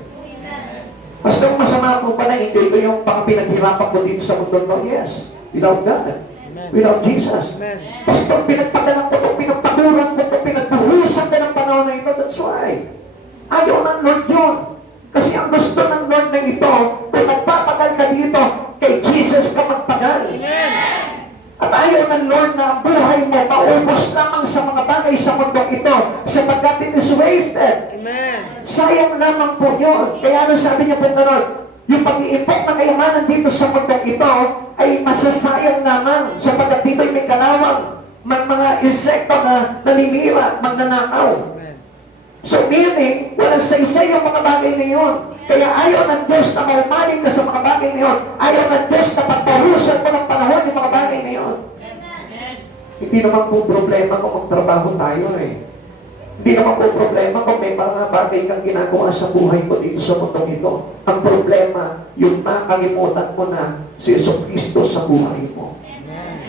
Basta kung masama ko pala, enjoy ko yung pinaghirapan ko dito sa mundo ko, yes. Without God. Amen. Without Jesus. Amen. Basta pinagpagalan ko ito, pinagpaguran ko ito, pinagpahusan ka ng panahon na ito, that's why. Ayaw ng Lord yun. Kasi ang gusto ng Lord na ito, kung nagpapagal ka dito, kay Jesus ka magpagal. Amen. At ayaw ng Lord na ang buhay mo maubos lamang sa mga bagay sa mundo ito, sapagkat it is wasted. Amen. Sayang lamang po yun. Kaya ano sabi niya po gano'n? Yung pag-iipok na kayamanan dito sa mundo ito ay masasayang lamang sapagkat dito ay may kalawang mga insekto na naninira, magnanakaw. Amen. So meaning, walang saysay yung mga bagay na yun. Kaya ayaw ng Diyos na maumaling ka sa mga bagay na yun. Ayaw ng Diyos na pagpahusan mo ng panahon yung mga bagay na yun. Hindi naman po problema kung magtrabaho tayo eh. Hindi naman po problema kung may mga bagay kang ginagawa sa buhay mo dito sa mundong ito. Ang problema, yung nakalimutan mo na si Jesucristo sa buhay mo.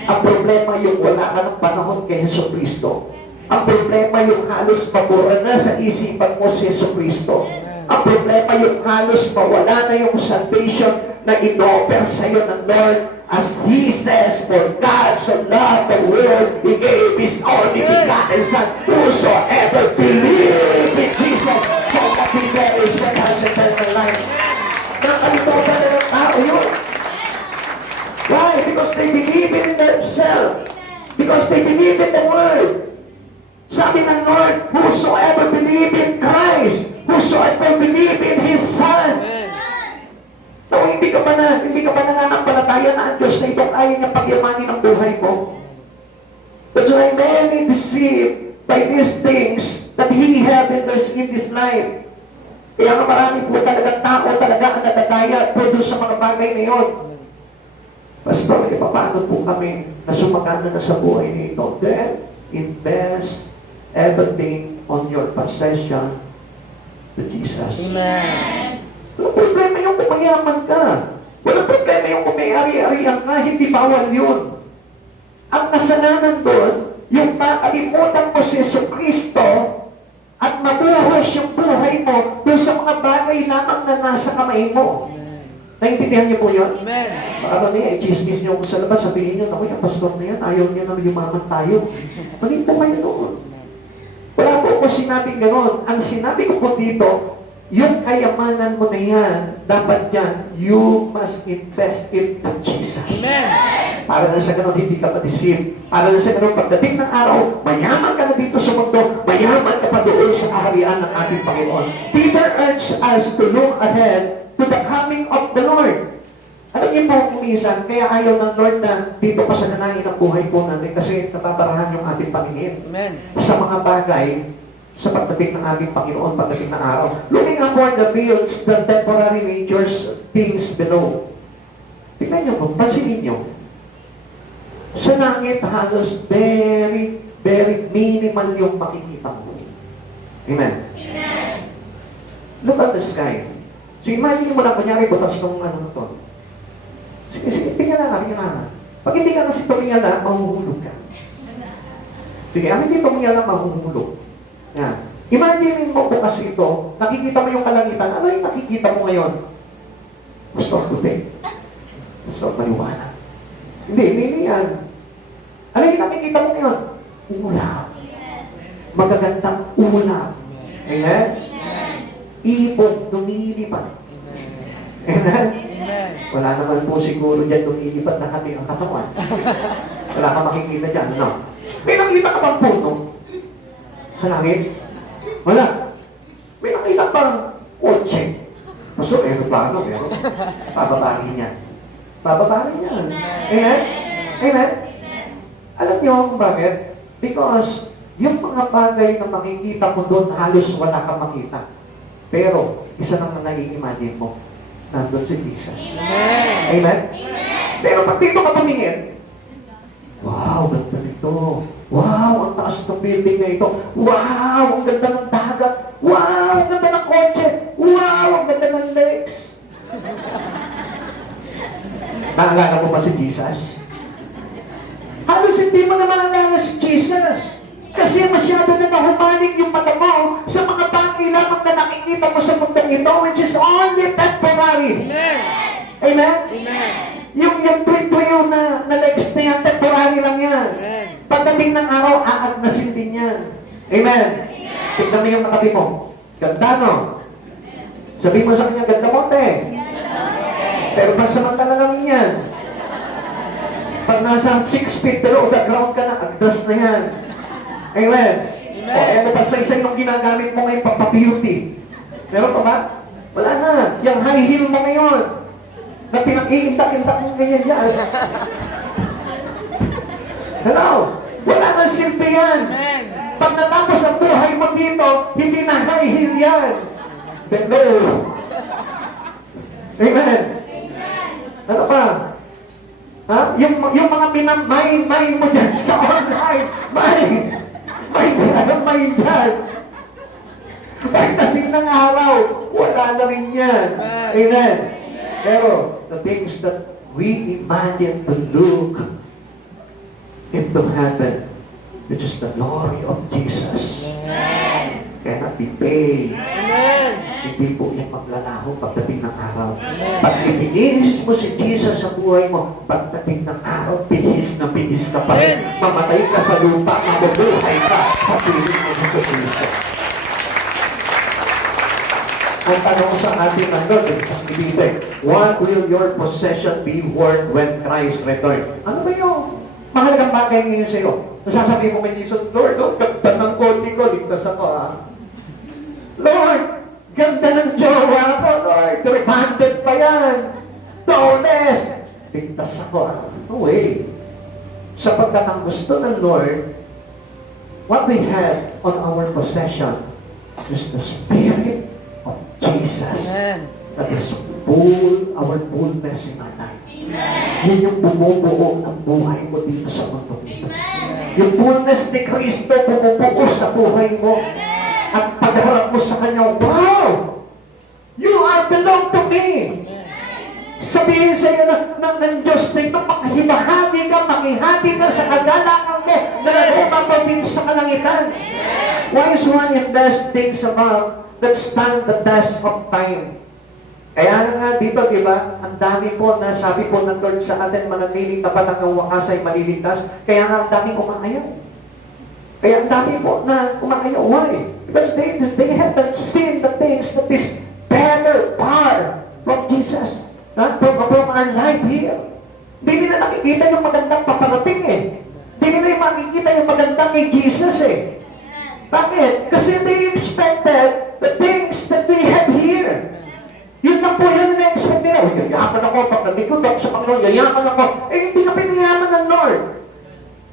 Ang problema, yung wala ka ng panahon kay Jesucristo. Ang problema, yung halos pabura na sa isipan mo si Jesucristo. Ang problema, yung halos mawala na yung salvation na in-offer sa'yo ng Lord. As He says, for God so loved the world, He gave His only begotten Son, whosoever believes in Jesus shall not be whosoever believe in His Son. No, hindi ka ba nananampalataya na ang Diyos na ito kaya niya pagyamanin ang buhay mo? That's why many deceived by these things that he have in this life. Kaya nga marami po talagang tao talaga ang natataya po doon sa mga bagay na yun. Pastor, paano po kami na sumagana na sa buhay nito? Then, invest everything on your possession to Jesus. Amen. Walang problema yung kung mayaman ka. Walang problema yung kung may ari-arian ka. Hindi bawal yun. Ang kasalanan doon, yung makalimutan mo si Jesucristo at mabuhos yung buhay mo doon sa mga bagay lamang na nasa kamay mo. Naintindihan niyo po yun? Amen. Baka niya, i-chismis niyo ako sa labas, sabihin niyo, ako yung pastor na yan, ayaw niya na yumaman tayo. Mali po kayo doon. Wala po ako sinabing gano'n. Ang sinabi ko po dito, yung kayamanan mo na yan, dapat yan, you must invest it to Jesus. Amen. Para na sa ganun, hindi ka ma-deceive. Para na sa ganun, pagdating ng araw, mayaman ka na dito sa mundo, mayaman ka pa doon sa kaharian ng ating Panginoon. Peter urged us to look ahead to the coming of the Lord. Alam niyo po, minsan, kaya ayaw ng Lord na dito pa sa nanangin ang buhay po natin kasi napaparahan yung ating Panginoon. Amen. Sa mga bagay, sa pagdating ng ating Panginoon, pagdating ng araw. Looking upward the fields, the temporary natures, things below. Tignan niyo po, pansinin niyo. Sa langit, halos very, very minimal yung makikita mo. Amen? Amen. Look at the sky. So imagine mo na, kunyari, butas ng ano to. Sige, tingnan na. Pag hindi ka kasi tumingala, mahuhulog ka. Sige, ang hindi tumingala, mahuhulog. Yan. Imagine mo bukas ito, nakikita mo yung kalangitan. Ano yung nakikita mo ngayon? Gusto ang puti. Gusto ang paliwanag. Hindi yan. Ano yung nakikita mo ngayon? Ulap. Magagandang ulap. Amen? Ibon, lumilipad. Amen? Amen. Wala naman po siguro dyan lumilipad na hati ang katawan. Wala ka makikita dyan, no? May nakita ka bang puno? Sa langit? Wala. May nakita bang kotse? Kaso, aeroplano, pero bababahin yan. Bababahin yan. Amen? Amen? Alam niyo kung bakit? Because yung mga bagay na makikita mo doon, halos wala kang makita. Pero, isa lang na nai-imagine mo, nandun si Jesus. Amen. Amen? Pero pag dito ka tumingin, wow, ganda nito. Wow, ang taas ng building na ito. Wow, ang ganda ng dagat. Wow, ang ganda ng kotse. Wow, ang ganda ng legs. Naalala mo ba si Jesus? Halos hindi mo na maalala si Jesus. Kasi masyado na nahumaling yung mata mo sa mga bagay lamang na nakikita mo sa mundang ito, which is only temporary. Amen. Amen? Amen. Yung tuyo na legs na yan, temporary lang yan. Amen. Pagdating ng araw, aagnasin din yan. Amen? Tignan mo yung katabi mo. Ganda, no? Sabihin mo sa kanya, ganda mo, te. Pero pansamantala lang yan. Pag nasa 6 feet, pero the ground ka na, agdas na yan. Amen? O, ano pa sa isa yung ginagamit mo ngayon, papabeauty. Meron pa ba? Wala na. Yung high heel mo ngayon, na pinag-iintak-intak mo ganyan yan. Hello? Wala nang silbi yan. Amen. Pag natapos ang buhay mo dito, hindi na high heel yan. Hello? Amen? Ano pa? Ha? Yung mga mind mo dyan sa online, mind yan. Pagdating ng araw, wala na rin yan. Amen? Pero, the things that we imagine to look into heaven, which is the glory of Jesus, cannot be paid. Amen. Hindi po yan maglalaho pagdating ng araw. Pag iniinis mo si Jesus sa buhay mo, pagdating ng araw, bihis na bihis ka pa rin. Mamatay ka sa lupa, mabubuhay ka sa piling mo sa Kristo. Ang tanong sa ating isang ibigay, what will your possession be worth when Christ return? Ano ba yung mahalagang bagay ngayon sa iyo? Nasasabi mo kay Jesus, Lord, ganda ng kotse ko, ligtas ako, ha? Lord, for. No way. Sapagkat ang gusto ng Lord, what we have on our possession is the Spirit of Jesus. Amen. That is our fullness in our life. Yun yung bumubuo ng buhay mo dito sa mundo dito. Yung fullness ni Kristo bumubuo sa buhay mo. At pagharap mo sa Kanya, wow! You are belong to me! Sabihin sa iyo ng Diyos na ito, makahimahagi ka, makihati ka sa kagalangan mo, na nagumapabin sa kalangitan. Wise one invest things above that stand the test of time. Kaya nga dito, di ba, ang dami po na sabi po ng Lord sa atin, manatiling tapat hanggang wakas ay maliligtas. Kaya nga ang dami kumakayaw. Kaya ang dami po na kumakayaw. Why? Because they have not seen the things that is better far from Jesus. From our life here. Hindi nila nakikita yung magandang paparating eh. Hindi nila makikita yung magandang kay Jesus eh. Bakit? Kasi they expected the things that we have here. Yun lang po yun na-expect nila. O, yayaman ako, pag nalingkod ako sa Panginoon, yayaman ako. Eh, hindi ka pinayaman ng Lord.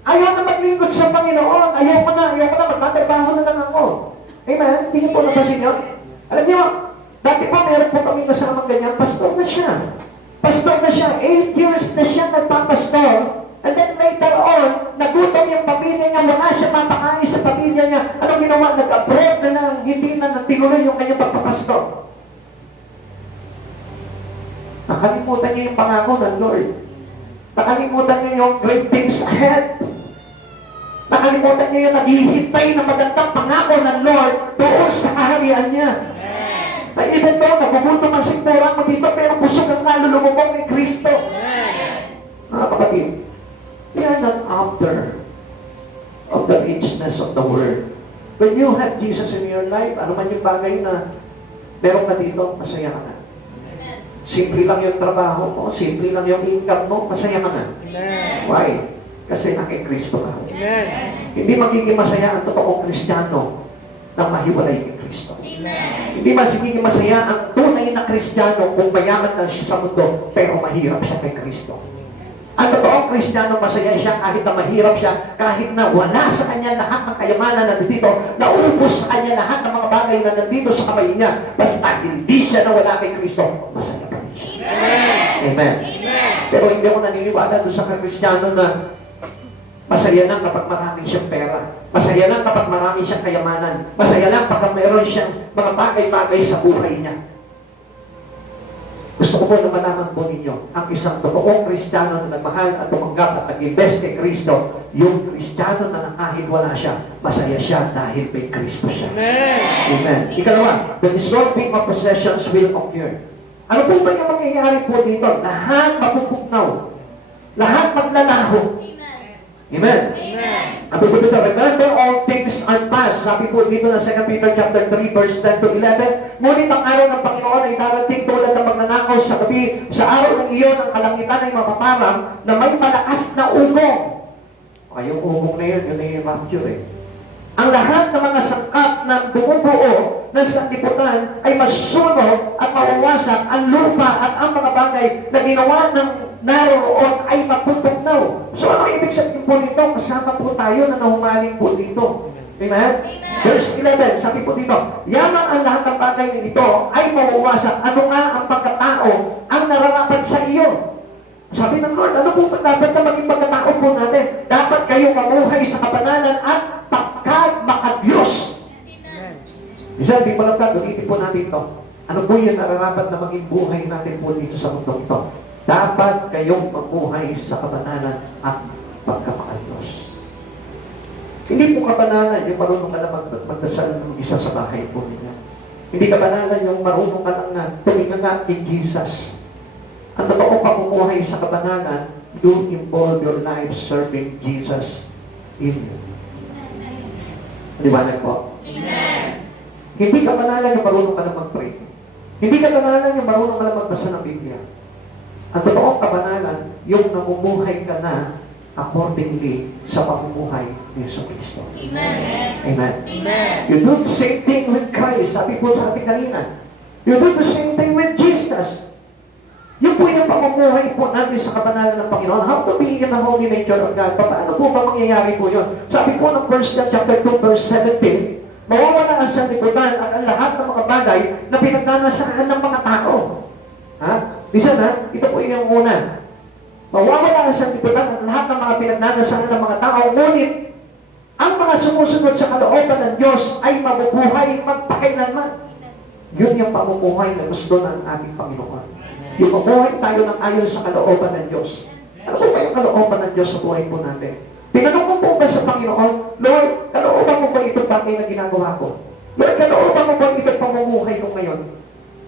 Ayaw na maglingkod sa Panginoon. Ayaw ko na, magtatrabaho na lang ako. Amen? Hindi niyo po napasin yun? Alam niyo, dati po meron po kami kasama ganyan, pastor na siya. Pastor na siya. 8 years na siya nagpapastor. And then later on, nagutom yung pamilya niya, wala siya mapakain sa pamilya niya. Anong ginawa? Nag-abroad na lang, hindi na natinuloy yung kanyang pagpapastor. Nakalimutan niya yung pangako ng Lord. Nakalimutan niya yung great things ahead. Nakalimutan niya yung naghihintay na magandang pangako ng Lord doon sa kaharian niya. Na even though nagugutom ang sikmura mo dito, pero busog ang kalulubog ni Kristo. Mga kapatid, we are not after of the richness of the world. When you have Jesus in your life, ano man yung bagay na meron ka dito, masaya ka na. Simple lang yung trabaho mo, simple lang yung income mo, masaya ka na. Why? Kasi nakikristo ka. Hindi magiging masaya ang totoong Kristiyano na mahiwalay kay Kristo. Hindi magiging masaya ang tunay na Kristiyano kung mayaman lang siya sa mundo, pero mahirap siya kay Kristo. Ang totoong Kristiyano, masaya siya kahit na mahirap siya, kahit na wala sa kanya lahat ng kayamanan na nandito, naubos sa kanya lahat ng mga bagay na nandito sa kamay niya, basta hindi siya nawala kay Kristo, masaya pa rin siya. Amen. Pero hindi ako naniniwala doon sa Kristiyano na masaya lang kapag marami siyang pera. Masaya lang kapag marami siyang kayamanan. Masaya lang kapag mayroon siyang mga bagay-bagay sa buhay niya. Gusto ko po na malaman po ninyo, ang isang totoong Kristiyano na nagmahal at tumanggap at nag-invest kay Kristo, yung Kristiyano na kahit wala siya, masaya siya dahil may Kristo siya. Amen. Ikalawa, the dissolving of possessions will occur. Ano po ba yung mangyayari po dito? Lahat mapupugnaw. Lahat maglalaho. Amen. Sabi po dito, remember all things are past. Sabi po dito na 2 Peter chapter 3, verse 10 to 11. Ngunit ang araw ng Panginoon ay darating tulad ng magnanakaw sa gabi. Sa araw ng iyon, ang kalangitan ay mapaparang na may malakas na ugong. O, yung ugong na yun, yun ay rapture eh. Ang lahat ng mga sangkap na bumubuo ng sanlibutan ay masusunog at mawawasak. Ang lupa at ang mga bagay na ginawa ng naroon ay mapupugnaw. So ano ibig sabihin po nito? Kasama po tayo na nahumaling po dito. Amen? Verse 11, sabi po dito, yamang ang lahat ng bagay nito ay mawawasak. Ano nga ang pagkatao ang nararapat sa iyo? Sabi ng Lord, ano po dapat na maging pagkatao po natin? Dapat kayo mamuhay sa kabanalan at pagka-makadiyos. Isa, di pa lang ka, ulitin po natin ito. Ano po yung nararapat na maging buhay natin po dito sa mundo ito? Dapat kayong mamuhay sa kabanalan at pagka-makadiyos. Hindi po kabanalan yung marunong ka na magdasal ng isa sa bahay po ninyo. Hindi kabanalan yung marunong ka lang na tuminganga kay Jesus. Ang totoong pamumuhay sa kabanalan, you involve your life serving Jesus in you. Liwanag po. Amen. Hindi kabanalan yung marunong ka na mag-pray. Hindi kabanalan yung marunong ka na magbasa ng Biblia. Ang totoong kabanalan, yung namumuhay ka na accordingly sa pamumuhay ni Yesu Cristo. Amen. Amen. Amen. You do the same thing with Christ. Sabi po sa ating kanina. You do the same thing with Jesus. Yung po yung pamumuhay po natin sa kabanalan ng Panginoon. How to be in the holy nature of God. Paano po ba mangyayari po yun? Sabi po ng 1 John chapter 2 verse 17, mawawala ang sanlibutan at ang lahat ng mga bagay na pinagnanasaan ng mga tao. Ha? Listen ha? Ito po yung una. Mawawala ang sanlibutan at lahat ng mga pinagnanasaan ng mga tao. Ngunit, ang mga sumusunod sa kalooban ng Diyos ay mabubuhay magpakailanman. Yun yung pamumuhay na gusto ng ating Panginoon. Yung mabuhay tayo ng ayon sa kalooban ng Diyos. Ano po ba yung kalooban ng Diyos sa buhay po natin? Tinanong mo po ba sa Panginoon, Lord, kalooban mo ba itong bagay na ginagawa ko? Lord, kalooban mo ba itong pamumuhay ko ngayon?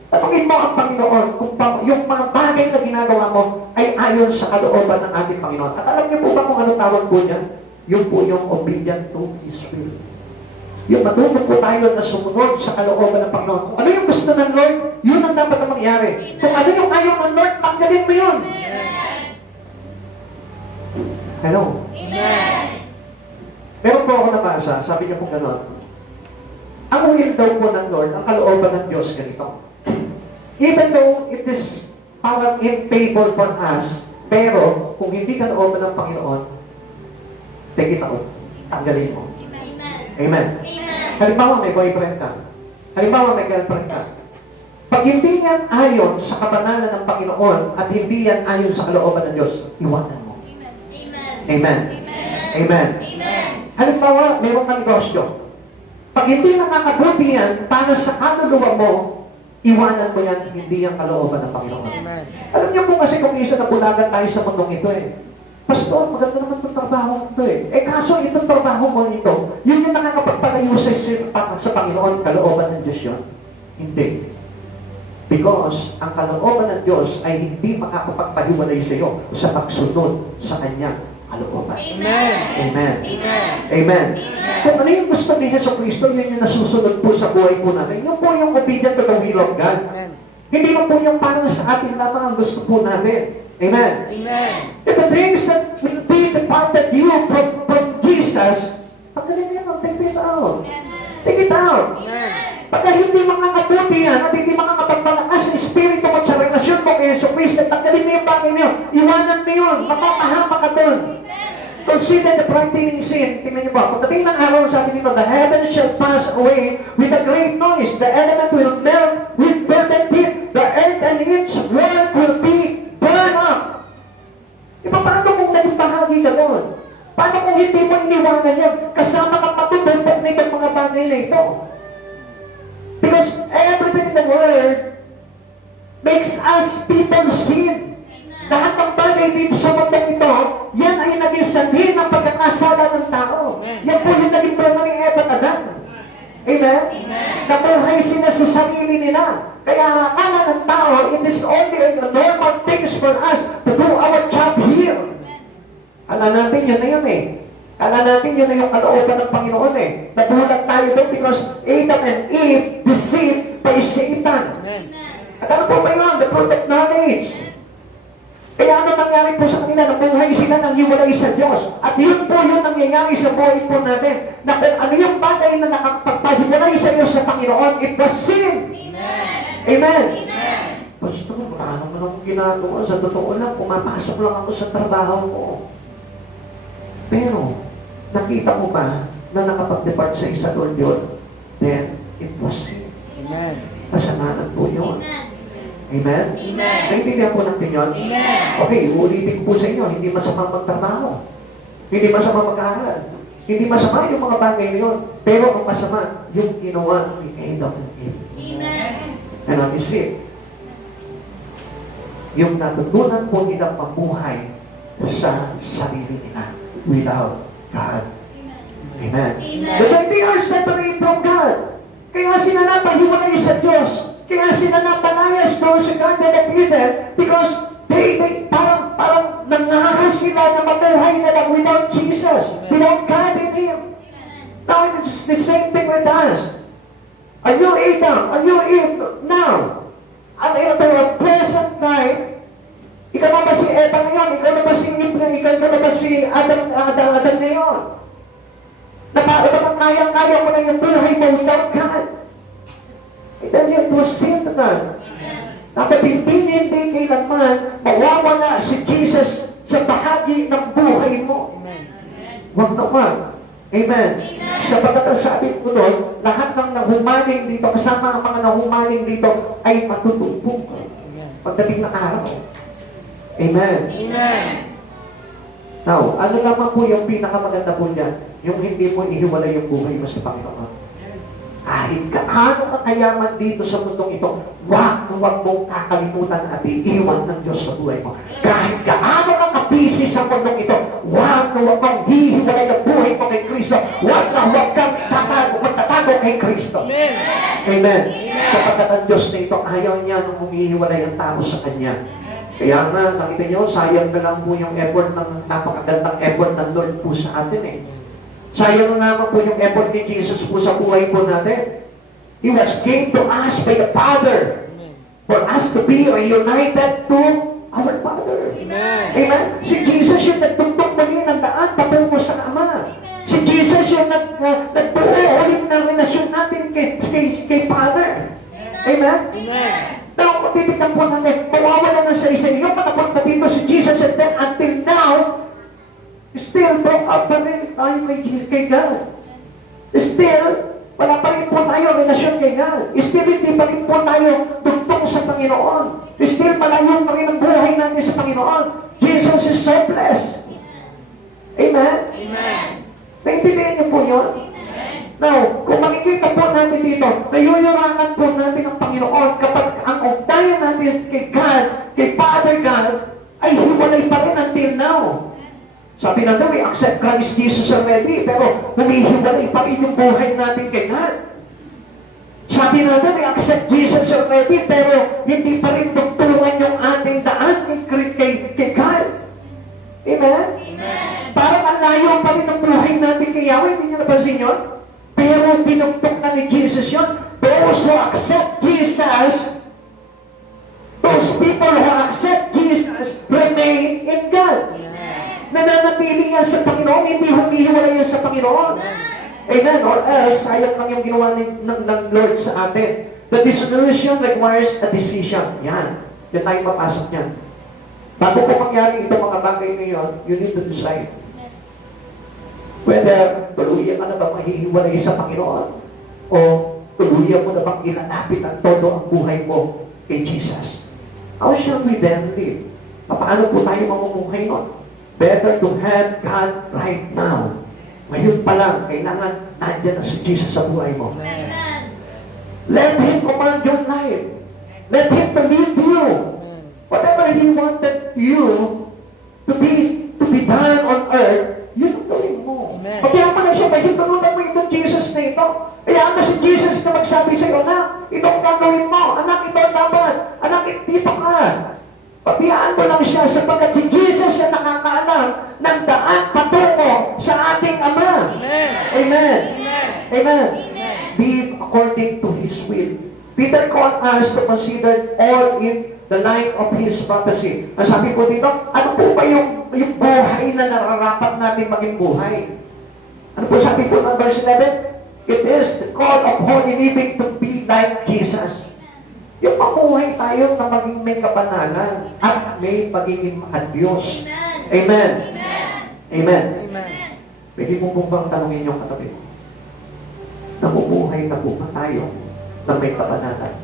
Tanungin mo ang Panginoon kung yung mga bagay na ginagawa mo ay ayon sa kalooban ng ating Panginoon. At alam niyo po ba kung ano tawag po niya? Yun po yung obedient to His will. Yung matuto po tayo na sumunod sa kalooban ng Panginoon. Kung ano yung gusto ng Lord, yun ang dapat na mangyari. Kung ano yung ayaw ng Lord, tanggalin mo yun. Hello? Amen. Meron po ako nabasa, sabi niya po gano'n. Ang will daw po ng Lord, ang kalooban ng Diyos ganito. Even though it is parang in favor for us, pero kung hindi kalooban ng Panginoon, take it out. Tanggalin mo. Amen. Halimbawa may boyfriend ka. Halimbawa may girlfriend ka. Pag hindi yan ayon sa kabanalan ng Panginoon at hindi yan ayon sa kalooban ng Diyos, iwanan mo. Amen. Amen. Halimbawa, mayroong kang negosyo. Pag hindi nakakabuti yan para sa kaluluwa mo, iwanan mo yan, hindi yan kalooban ng Panginoon. Amen. Alam niyo po kasi kung isa na bulagan tayo sa mundong ito Pastor, maganda naman itong trabaho ko kaso itong trabaho mo ito, yun yung nakakapagpalayo sa Panginoon, kalooban ng Diyos yun. Hindi. Because ang kalooban ng Diyos ay hindi makakapagpaliwalay sa iyo sa pagsunod sa Kanyang kalooban. Amen. Amen. Amen. Amen. Kung ano yung gusto ni Yeso Cristo, yun yung nasusunod po sa buhay po natin. Yun po yung obedient to the will of God. Amen. Hindi lang po yung parang sa atin lamang ang gusto po natin. Amen. Amen. If the things that will be departed you from Jesus, pagkalin niyo, take this out. Take it out. Amen. Pagka hindi makakabuti yan at hindi makakapagpalakas sa espiritu at sa relasyon mo kay Yeso Cristo, tanggalin niyo yung bagay niyo. Iwanan niyo yun. Mapapahama ka doon. Consider the brightening sin. Tingnan niyo ba? Pagdating ng araw, sabi nito, the heavens shall pass away with a great noise. The element will melt with fervent heat. The earth and its work will be burned up. Paano kung naging bahagi ka doon? Paano kung hindi mo iniwanan yan? Kasama ka patutupok nitong mga bagay na ito. Because everything in the world makes us people sin. Lahat ng bagay dito sa mundong ito, yan ay naging sanhi ng pagkakasala ng tao. Yan po yung naging problema ni Eva at Adan. Amen? Nabuhay sila sa sarili nila. Kaya akala ng tao, it is only a normal things for us to do our job here. Kala natin yun na yun Kala natin yun na yung kalooban ng Panginoon Nabulag tayo doon because Adam and Eve deceived by Satan. Amen. At ano po ba yun? The fruit of knowledge. Kaya ano nangyari po sa kanila? Nabuhay sila ng hiwalay sa Diyos. At yun po yung nangyayari sa buhay po natin. Na kung ano yung bagay na nakapagpahiwalay sa iyo sa Panginoon, it was sin. Amen. Pastor, wala naman akong ginagawa. Sa totoo lang, pumapasok lang ako sa trabaho ko. Pero, nakita mo ba na nakapag-depart sa isa Lord yun? Then, it was sin. Amen. Kasalanan po yun. Amen? Amen. Naintindihan po natin yun? Amen. Okay, uulitin ko po sa inyo, hindi masama magtrabaho. Hindi masama mag-aaral. Hindi masama yung mga bagay na yun. Pero ang masama, yung ginawa ni Adam and Eve. And what is it? Yung natutunan po nilang mabuhay sa sarili nila without God. Amen. That's why they are separated from God. Kaya sila napahiwalay sa Diyos. Kaya sila napalayas doon sa Garden of Eden because they parang nangaras sila na mabuhay na lang without Jesus, without God in Him. Now, it's the same thing with us. Are you Adam? Are you Eve now? Ano yun ito? A pleasant night. Ikaw na ba si Eva ngayon? Ikaw na ba si Eve ngayon? Ikaw na ba si Adam ngayon? Kayang-kaya mo na yung buhay mo without God. It was sin to God. Dapat hindi kailanman mawawala si Jesus sa bahagi ng buhay mo. Amen. Huwag naman. Amen. Sapagkat ang sabi ko doon, lahat ng nahumaling dito, kasama ang mga nahumaling dito, ay matutupong pagdating ng araw. Amen. Amen. Now, ano naman po yung pinakamaganda po dyan? Yung hindi mo ihiwalay yung buhay mo sa Panginoon. Kahit gaano ka kayaman dito sa mundong ito, huwag mong kakalimutan at iiwan ng Diyos sa buhay mo. Kahit gaano ka kabisi sa mundong ito, huwag mong hihiwalay ang buhay mo kay Kristo. Huwag kang magtatago kay Kristo. Amen. Amen. Sapagkat ang Diyos na ito, ayaw niya nung humihiwalay ang tao sa Kanya. Kaya nga, nakita niyo, sayang na lang po yung effort ng napakagandang effort ng Lord po sa atin eh. Sayang na naman po yung effort ni Jesus po sa buhay po natin. He was given to us by the Father for us to be reunited to our Father. Amen. Amen? Si Jesus yung nagtugtog muli ng daan patungo sa Ama. Si Jesus yung nagbuo ulit ng relasyon natin kay Father. Amen? Amen. Now, kung titignan po natin, mawawala na sa isa yung makapunta dito si Jesus and then until now, still broke up pa rin tayo kay God. Still, wala pa rin po tayo relasyon kay God. Still, hindi pa rin po tayo tugtong sa Panginoon. Still, malayo pa rin ang buhay natin sa Panginoon. Jesus is so blessed. Amen? Amen. Naintindihan niyo po yun? Now, kung makikita po natin dito, nayuyurangan po natin ang Panginoon kapag ang ugnayan natin kay God, kay Father God, ay hiwalay pa rin until now. Sabi natin, we accept Christ Jesus already, pero humihiwalay pa rin yung buhay natin kay God. Sabi natin, we accept Jesus already, pero hindi pa rin tugtulungan yung ating daan kay God. Amen? Amen. Parang ang layo pa rin ang buhay natin kay Yahweh, hindi niyo napansin yun? Pero binugtok na ni Jesus yun. Those who accept Jesus, those people who accept Jesus, remain in God. Nananatili yan sa Panginoon, hindi humihiwalay yan sa Panginoon. Amen. Or else, sayang lang yung ginawa ng Lord sa atin. The dissolution requires a decision. Yan. Yan tayo papasok yan. Bago po mangyari itong mga bagay ngayon, you need to decide. Whether tuluyan ka na ba mahihiwalay sa Panginoon o tuluyan mo na bang ilalapit ang todo ang buhay mo kay Jesus. How shall we then live? Paano po tayo mamumuhay nun? Better to have God right now. Ngayon pa lang, kailangan nandiyan na si Jesus sa buhay mo. Amen. Let Him command your life. Let Him to lead you. Whatever He wanted you to be done on earth, yun ang gawin mo. Amen. Kaya mo na siya, may hintununan mo itong Jesus na ito. Kaya mo si Jesus na magsabi sa iyo na, itong gagawin mo, anak, ito ang dapat. Anak, dito ka. Pabiyaan mo lang siya sapagkat si Jesus ang nakakaalam ng daan patungo sa ating Ama. Amen. Amen. Amen. Amen. Live according to His will. Peter called us to consider all in the light of His prophecy. Ang sabi ko dito, ano po ba yung buhay na nararapat natin maging buhay? Ano po sabi ko ng verse 11? It is the call of holy living to be like Jesus. Yung mamuhay tayo na maging may kabanalan at may pagiging makadiyos. Amen. Amen. Amen. Pwede mo pong bang tanungin yung katabi mo? Namumuhay na po ba tayo na may kabanalan?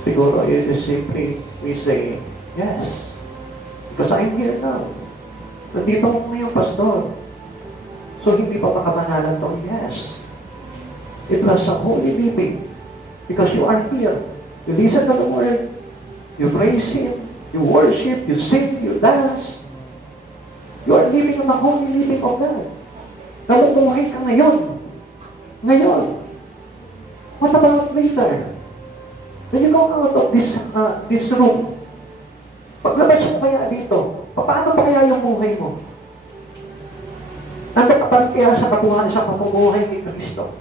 Siguro, you just simply, we say, yes. Because I'm here now. Nandito ko ngayon, Pastor. So, hindi pa makabanalan to? Yes. It was a holy living. Because you are here. You listen to the word. You praise Him. You worship. You sing. You dance. You are living on the holy living of God. Namumuhay ka ngayon. Ngayon. What about later? When you go out of this room, paglabas mo kaya dito, paano pa kaya yung buhay mo? Nandun ka pa kaya sa katuhan sa pamumuhay ni Kristo?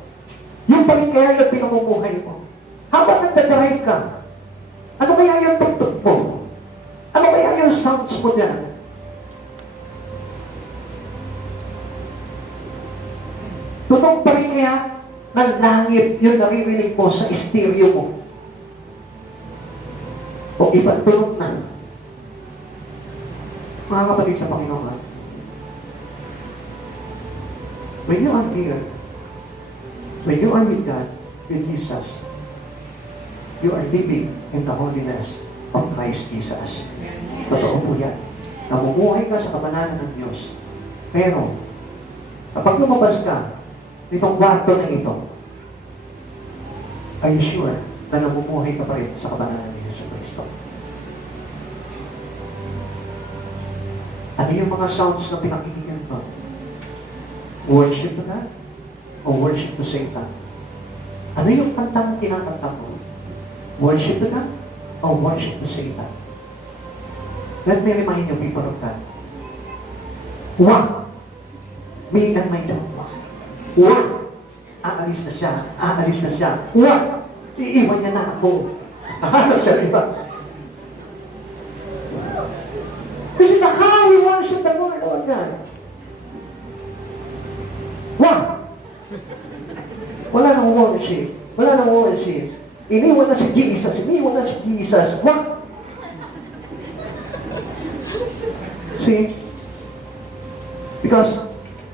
Yung pa rin kaya yung pinamumuhay mo? Habang nagdadrive ka, ano kaya yung tugtog mo? Ano kaya yung sounds mo dyan? Tunog pa rin kaya ng langit yung naririnig mo sa stereo mo. O ibang tunog na. Mga kapatid sa Panginoon, when you are here, when you are with God, with Jesus, you are living in the holiness of Christ Jesus. Totoo po yan. Namumuhay ka sa kabanalan ng Diyos. Pero, kapag lumabas ka, itong kwarto na ito, are you sure na namumuhay ka pa rin sa kabanalan ni Jesus Cristo? Ano yung mga sounds na pinakinggan mo? Worship to God o worship to Satan? Ano yung kanta mo kinakanta mo? Worship to God o worship to Satan? Let me remind you, people of God. One, me and my job. One, aalis na siya. Aalis na siya. One, iiwan niya na ako. Ano siya, di ba? This is how we worship the Lord, Lord God. One, wala nang worship. Wala nang worship. Iniwan na si Jesus. Iniwan na si Jesus. One. See? Because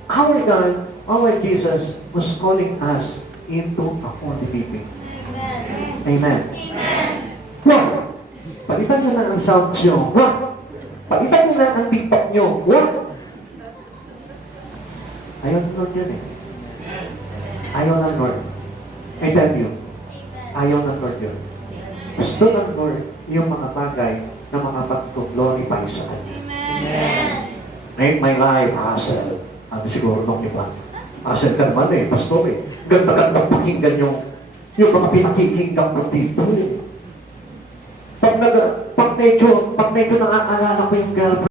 our God, our Jesus was calling us into a holy living. Amen. Wow! Palitan nyo na ang sound nyo. Wow! Palitan nyo na ang TikTok nyo. Wow! Ayaw ng Lord yan eh. Ayaw ng Lord. I tell you, ayaw ng Lord yun. Gusto ng Lord yung mga bagay na mga pag-glorify sa Kanya. Make my life hassle. Siguro nung iba. Hassle ka naman eh, pastor eh. Ganda-ganda pakinggan yung mga pinakikinggan ko dito eh. Pag medyo nakaalala ko yung girlfriend,